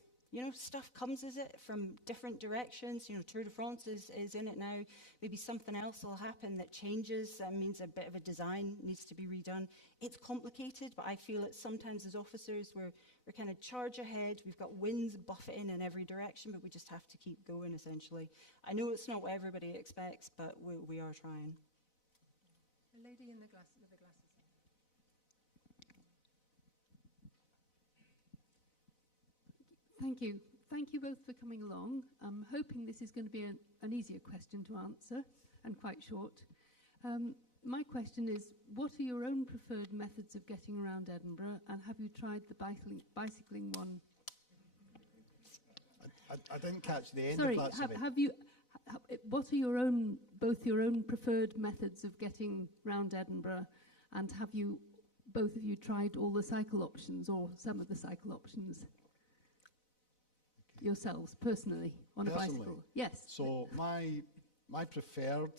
Stuff comes as it from different directions. Tour de France is in it now. Maybe something else will happen that changes. That means a bit of a design needs to be redone. It's complicated, but I feel that sometimes as officers, we're kind of charge ahead. We've got winds buffeting in every direction, but we just have to keep going, essentially. I know it's not what everybody expects, but we are trying. The lady in the glasses. Thank you. Thank you both for coming along. I'm hoping this is going to be an easier question to answer and quite short. My question is, what are your own preferred methods of getting around Edinburgh, and have you tried the bicycling one? I didn't catch the end Sorry, of that. What are both your own preferred methods of getting round Edinburgh, and have you, both of you, tried all the cycle options or some of the cycle options? Yourselves, personally, on a bicycle? Yes. So my preferred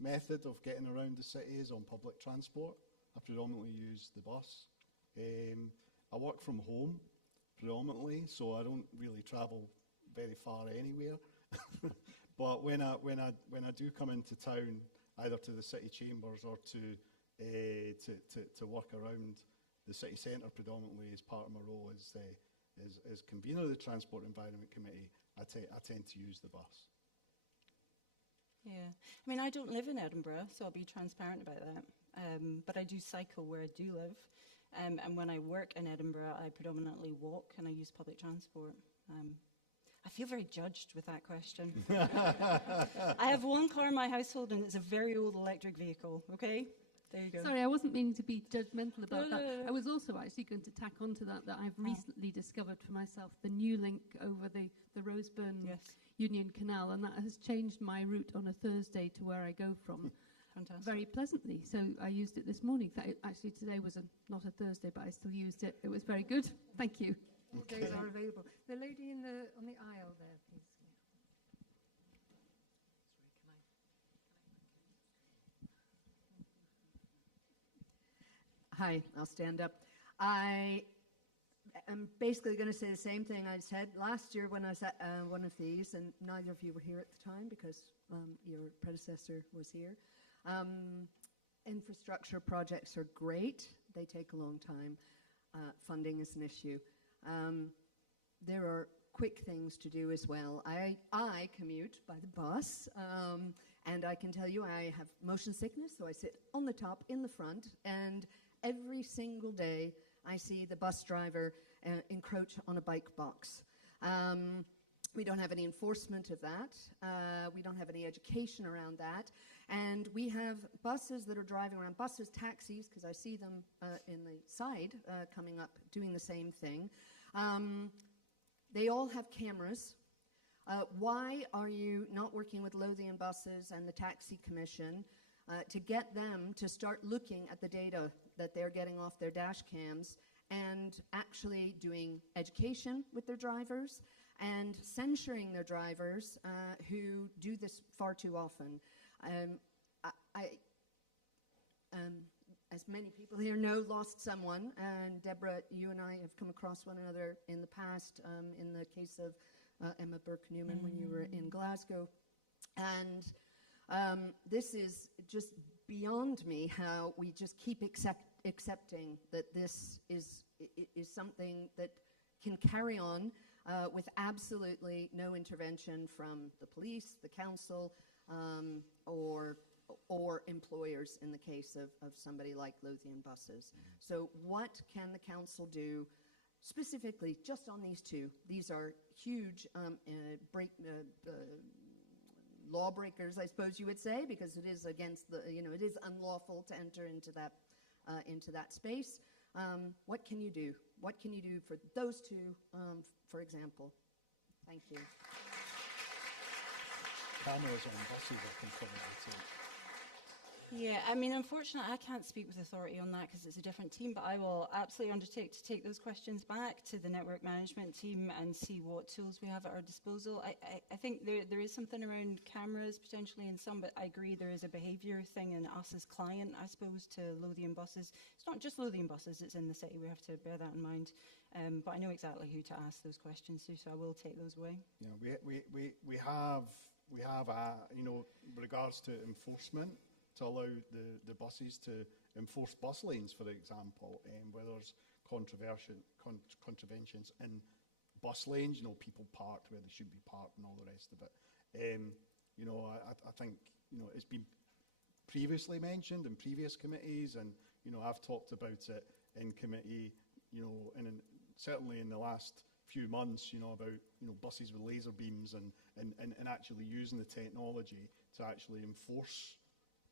method of getting around the city is on public transport. I predominantly use the bus. I work from home predominantly, so I don't really travel very far anywhere. But when I do come into town, either to the city chambers or to work around the city centre predominantly as part of my role as convener of the Transport Environment Committee, I tend to use the bus. Yeah, I mean, I don't live in Edinburgh, so I'll be transparent about that. But I do cycle where I do live. And when I work in Edinburgh, I predominantly walk and I use public transport. I feel very judged with that question. I have one car in my household and it's a very old electric vehicle, okay? There you go. Sorry, I wasn't meaning to be judgmental about that. I was also actually going to tack onto that I've recently discovered for myself the new link over the Roseburn Union Canal, and that has changed my route on a Thursday to where I go from. Fantastic. Very pleasantly. So I used it this morning. Actually, today was not a Thursday, but I still used it. It was very good. Thank you. Okay. Those are available. The lady on the aisle there, please. Hi, I'll stand up. I am basically going to say the same thing I said last year when I was at one of these, and neither of you were here at the time because your predecessor was here. Infrastructure projects are great. They take a long time. Funding is an issue. There are quick things to do as well. I commute by the bus, and I can tell you I have motion sickness, so I sit on the top in the front, and every single day I see the bus driver encroach on a bike box. We don't have any enforcement of that. We don't have any education around that. And we have buses that are driving around, buses, taxis, because I see them in the side coming up doing the same thing. They all have cameras. Why are you not working with Lothian Buses and the Taxi Commission to get them to start looking at the data that they're getting off their dash cams and actually doing education with their drivers and censuring their drivers who do this far too often? as many people here know, lost someone. And Deborah, you and I have come across one another in the past, in the case of Emma Burke-Newman when you were in Glasgow. And this is just beyond me how we just keep accepting that this is something that can carry on with absolutely no intervention from the police, the council, or employers in the case of somebody like Lothian Buses. So what can the council do specifically just on these two? These are huge lawbreakers, I suppose you would say, because it is against the, it is unlawful to enter into that space. What can you do? What can you do for those two, for example? Thank you. Cameras on buses, I can cover that too. Yeah, I mean, unfortunately, I can't speak with authority on that because it's a different team, but I will absolutely undertake to take those questions back to the network management team and see what tools we have at our disposal. I think there is something around cameras potentially in some, but I agree there is a behaviour thing in us as client, I suppose, to Lothian Buses. It's not just Lothian Buses, it's in the city. We have to bear that in mind. But I know exactly who to ask those questions to, so I will take those away. Yeah, we have with regards to enforcement, to allow the buses to enforce bus lanes, for example, where there's contraventions in bus lanes, people parked where they should be parked and all the rest of it. I think, it's been previously mentioned in previous committees, and, I've talked about it in committee, and certainly in the last few months, about, buses with laser beams and actually using the technology to actually enforce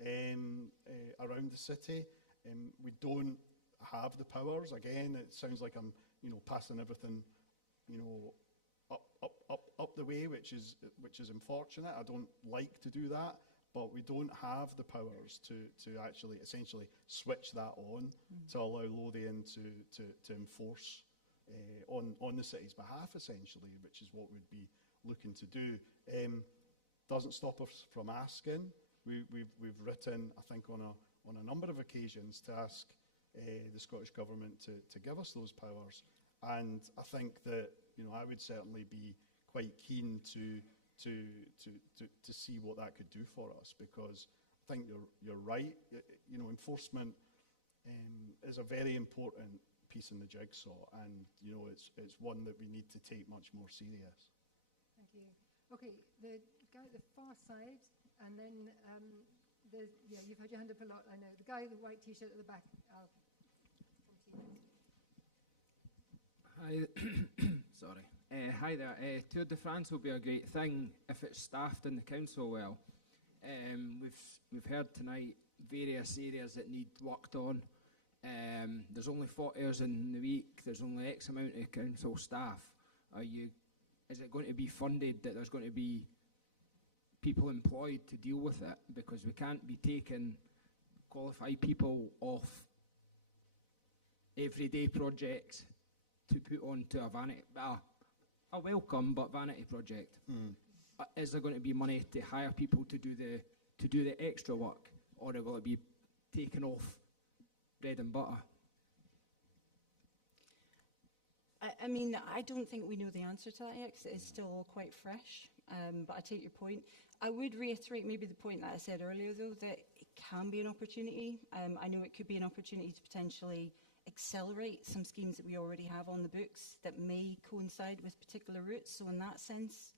around the city. We don't have the powers. Again, it sounds like I'm, passing everything, up the way, which is unfortunate. I don't like to do that, but we don't have the powers to actually essentially switch that on to allow Lothian to enforce on the city's behalf, essentially, which is what we'd be looking to do. Doesn't stop us from asking. We've written, I think, on a number of occasions to ask the Scottish Government to give us those powers, and I think that I would certainly be quite keen to see what that could do for us, because I think you're right. Enforcement is a very important piece in the jigsaw, and it's one that we need to take much more serious. Thank you. Okay, the guy at the far side. And then, you've had your hand up a lot, I know. The guy with the white T-shirt at the back, I'll come to you next. Hi, sorry. Hi there. Tour de France will be a great thing if it's staffed in the council well. We've heard tonight various areas that need worked on. There's only 40 hours in the week. There's only X amount of council staff. Is it going to be funded that there's going to be people employed to deal with it? Because we can't be taking qualified people off everyday projects to put onto a welcome but vanity project. Is there going to be money to hire people to do the extra work, or will it be taken off bread and butter? I mean, I don't think we know the answer to that yet, because it is still all quite fresh, but I take your point. I would reiterate maybe the point that I said earlier, though, that it can be an opportunity. I know it could be an opportunity to potentially accelerate some schemes that we already have on the books that may coincide with particular routes. So in that sense,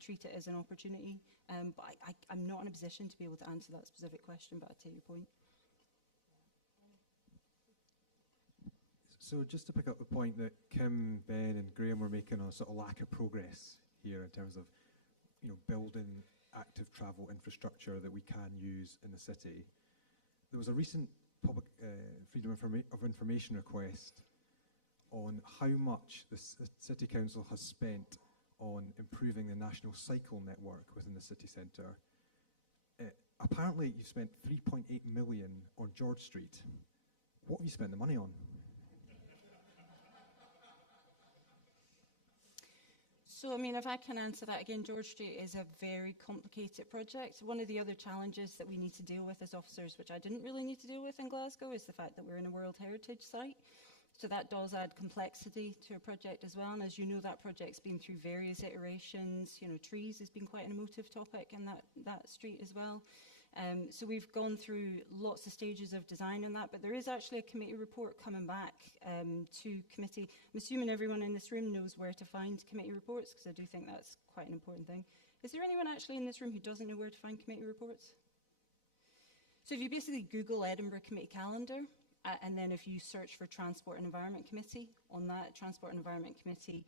treat it as an opportunity. But I'm not in a position to be able to answer that specific question, but I take your point. So just to pick up the point that Kim, Ben and Graham were making on a sort of lack of progress here in terms of building active travel infrastructure that we can use in the city. There was a recent public freedom of information request on how much the City Council has spent on improving the national cycle network within the city centre. Apparently you've spent 3.8 million on George Street. What have you spent the money on? So, I mean, if I can answer that again, George Street is a very complicated project. One of the other challenges that we need to deal with as officers, which I didn't really need to deal with in Glasgow, is the fact that we're in a World Heritage Site. So that does add complexity to a project as well. And as you know, that project's been through various iterations. You know, trees has been quite an emotive topic in that street as well. So we've gone through lots of stages of design on that, but there is actually a committee report coming back to committee. I'm assuming everyone in this room knows where to find committee reports, because I do think that's quite an important thing. Is there anyone actually in this room who doesn't know where to find committee reports? So if you basically Google Edinburgh Committee Calendar, and then if you search for Transport and Environment Committee, on that Transport and Environment Committee,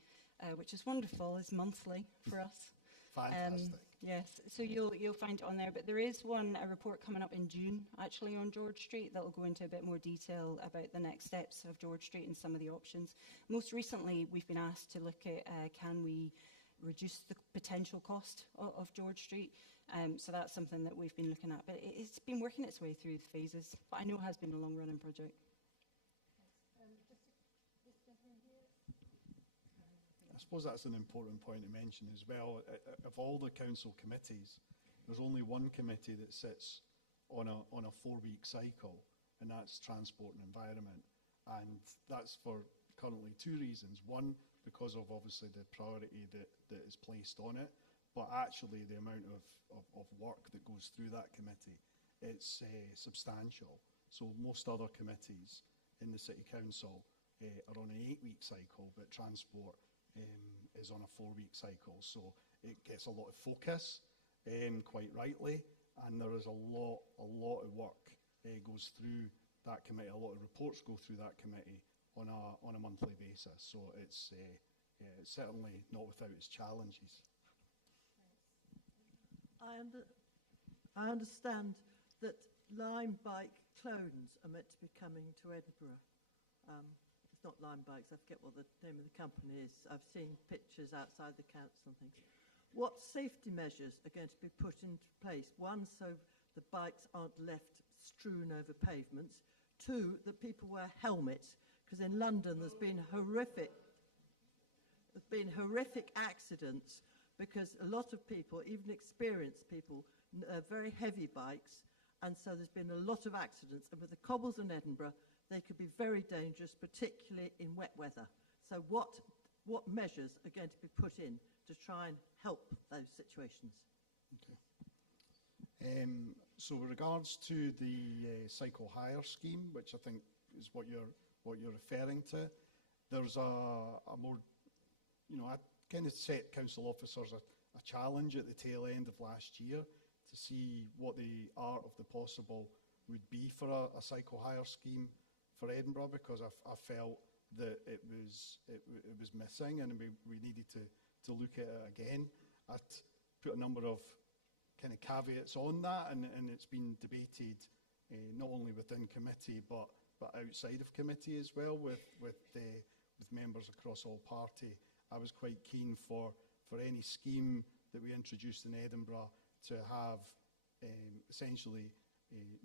which is wonderful, is monthly for us. Fantastic. Yes, so you'll find it on there. But there is a report coming up in June, actually, on George Street that will go into a bit more detail about the next steps of George Street and some of the options. Most recently, we've been asked to look at can we reduce the potential cost of George Street. So that's something that we've been looking at. But it's been working its way through the phases. But I know it has been a long-running project. I suppose that's an important point to mention as well. Of all the council committees, there's only one committee that sits on a 4-week cycle, and that's Transport and Environment. And that's for currently 2 reasons. One, because of obviously the priority that is placed on it, but actually the amount of work that goes through that committee, it's substantial. So most other committees in the City Council are on an 8-week cycle, but Transport is on a 4-week cycle. So it gets a lot of focus, quite rightly, and there is a lot of work goes through that committee. A lot of reports go through that committee on a monthly basis. So it's certainly not without its challenges. I understand that Lime bike clones are meant to be coming to Edinburgh. It's not Lime bikes, I forget what the name of the company is. I've seen pictures outside the council and things. What safety measures are going to be put into place? One, so the bikes aren't left strewn over pavements. Two, that people wear helmets, because in London there's been horrific accidents because a lot of people, even experienced people, very heavy bikes, and so there's been a lot of accidents. And with the cobbles in Edinburgh, they could be very dangerous, particularly in wet weather. So what measures are going to be put in to try and help those situations? Okay. So with regards to the cycle hire scheme, which I think is what you're referring to, there's a more, I kind of set council officers a challenge at the tail end of last year to see what the art of the possible would be for a cycle hire scheme for Edinburgh, because I felt that it was missing, and we needed to look at it again. I put a number of kind of caveats on that, and it's been debated not only within committee but outside of committee as well with members across all party. I was quite keen for any scheme that we introduced in Edinburgh to have essentially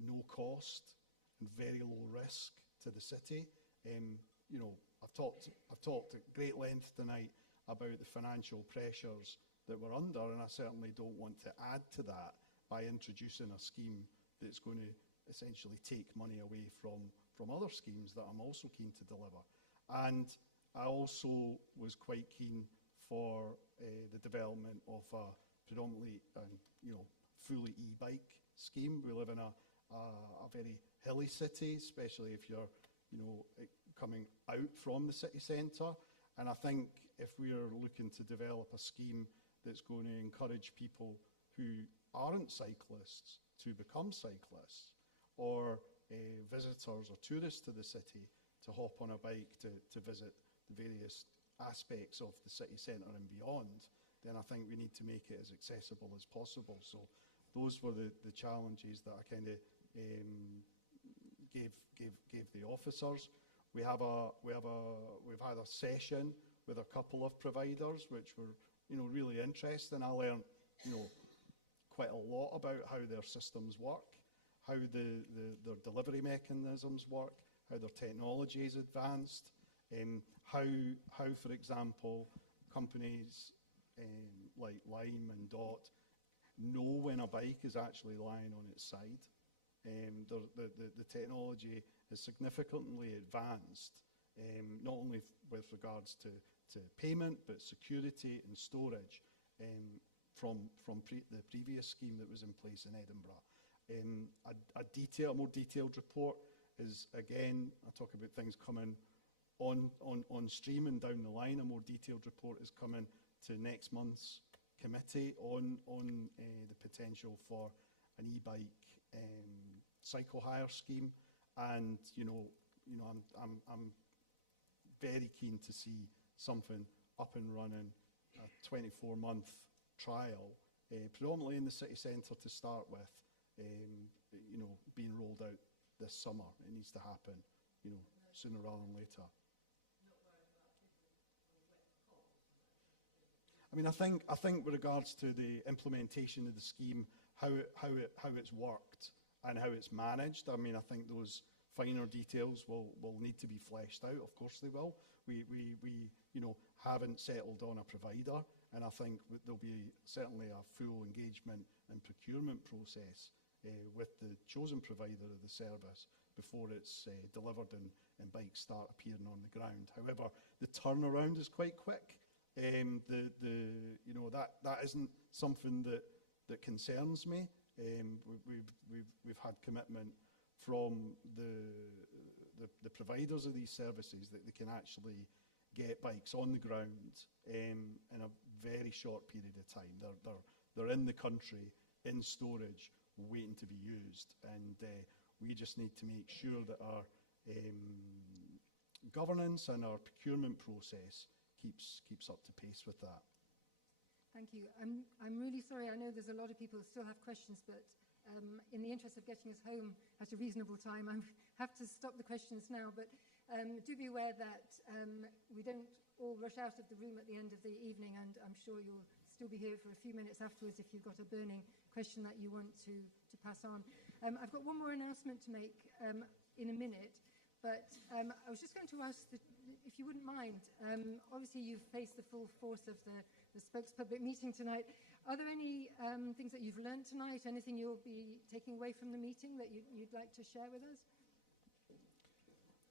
no cost and very low risk to the city. I've talked at great length tonight about the financial pressures that we're under, and I certainly don't want to add to that by introducing a scheme that's going to essentially take money away from other schemes that I'm also keen to deliver. And I also was quite keen for the development of a predominantly fully e-bike scheme. We live in a very hilly city, especially if you're coming out from the city centre. And I think if we are looking to develop a scheme that's going to encourage people who aren't cyclists to become cyclists, or visitors or tourists to the city to hop on a bike to visit the various aspects of the city centre and beyond, then I think we need to make it as accessible as possible. So those were the challenges that I kind of gave the officers. We've had a session with a couple of providers which were really interesting. I learned quite a lot about how their systems work, how their delivery mechanisms work, how their technology is advanced, how for example companies like Lime and Dot know when a bike is actually lying on its side. The technology is significantly advanced, not only with regards to payment, but security and storage from the previous scheme that was in place in Edinburgh. A more detailed report is, again, I talk about things coming on stream and down the line. A more detailed report is coming to next month's committee on the potential for an e-bike cycle hire scheme, and I'm very keen to see something up and running, a 24-month trial, predominantly in the city centre to start with, being rolled out this summer. It needs to happen, sooner rather than later. I mean, I think with regards to the implementation of the scheme, how it's worked and how it's managed, I mean, I think those finer details will need to be fleshed out. Of course they will. We haven't settled on a provider, and I think there'll be certainly a full engagement and procurement process with the chosen provider of the service before it's delivered and bikes start appearing on the ground. However, the turnaround is quite quick. That isn't something that concerns me. We've had commitment from the providers of these services that they can actually get bikes on the ground in a very short period of time. They're in the country, in storage, waiting to be used, and we just need to make sure that our governance and our procurement process keeps up to pace with that. Thank you. I'm really sorry. I know there's a lot of people who still have questions, but in the interest of getting us home at a reasonable time, I have to stop the questions now. But do be aware that we don't all rush out of the room at the end of the evening, and I'm sure you'll still be here for a few minutes afterwards if you've got a burning question that you want to pass on. I've got one more announcement to make in a minute, but I was just going to ask, if you wouldn't mind, obviously you've faced the full force of the Spokes public meeting tonight. Are there any things that you've learned tonight, anything you'll be taking away from the meeting that you'd like to share with us?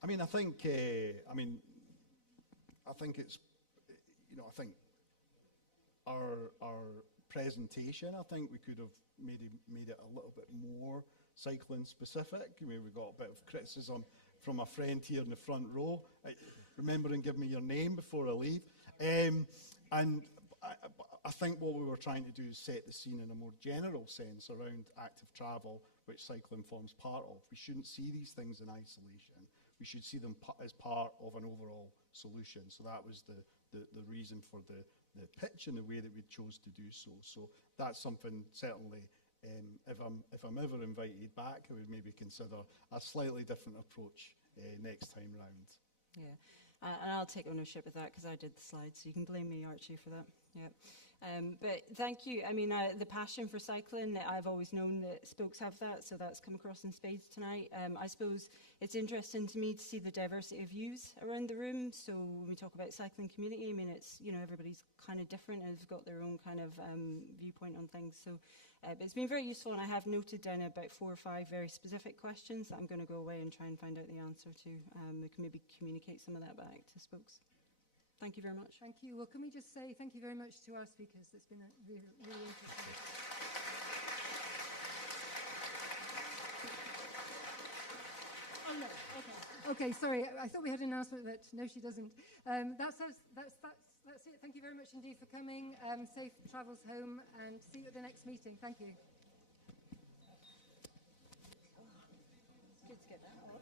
I mean, I think it's, I think our presentation, I think we could have made it a little bit more cycling specific. I mean, we got a bit of criticism from a friend here in the front row. Remember and give me your name before I leave. And I think what we were trying to do is set the scene in a more general sense around active travel, which cycling forms part of. We shouldn't see these things in isolation. We should see them as part of an overall solution. So that was the reason for the pitch and the way that we chose to do so. So that's something certainly, if I'm ever invited back, I would maybe consider a slightly different approach next time round. Yeah, and I'll take ownership of that because I did the slides, so you can blame me, Archie, for that. Yeah. But thank you. I mean, the passion for cycling, I've always known that Spokes have that, so that's come across in spades tonight. I suppose it's interesting to me to see the diversity of views around the room. So when we talk about cycling community, I mean, it's, everybody's kind of different and has got their own kind of viewpoint on things. So but it's been very useful, and I have noted down about 4 or 5 very specific questions that I'm going to go away and try and find out the answer to. We can maybe communicate some of that back to Spokes. Thank you very much. Thank you. Well, can we just say thank you very much to our speakers? It's been really interesting. Oh, no. Okay, sorry. I thought we had an announcement, but no, she doesn't. That's it. Thank you very much indeed for coming. Safe travels home, and see you at the next meeting. Thank you. It's good to get that.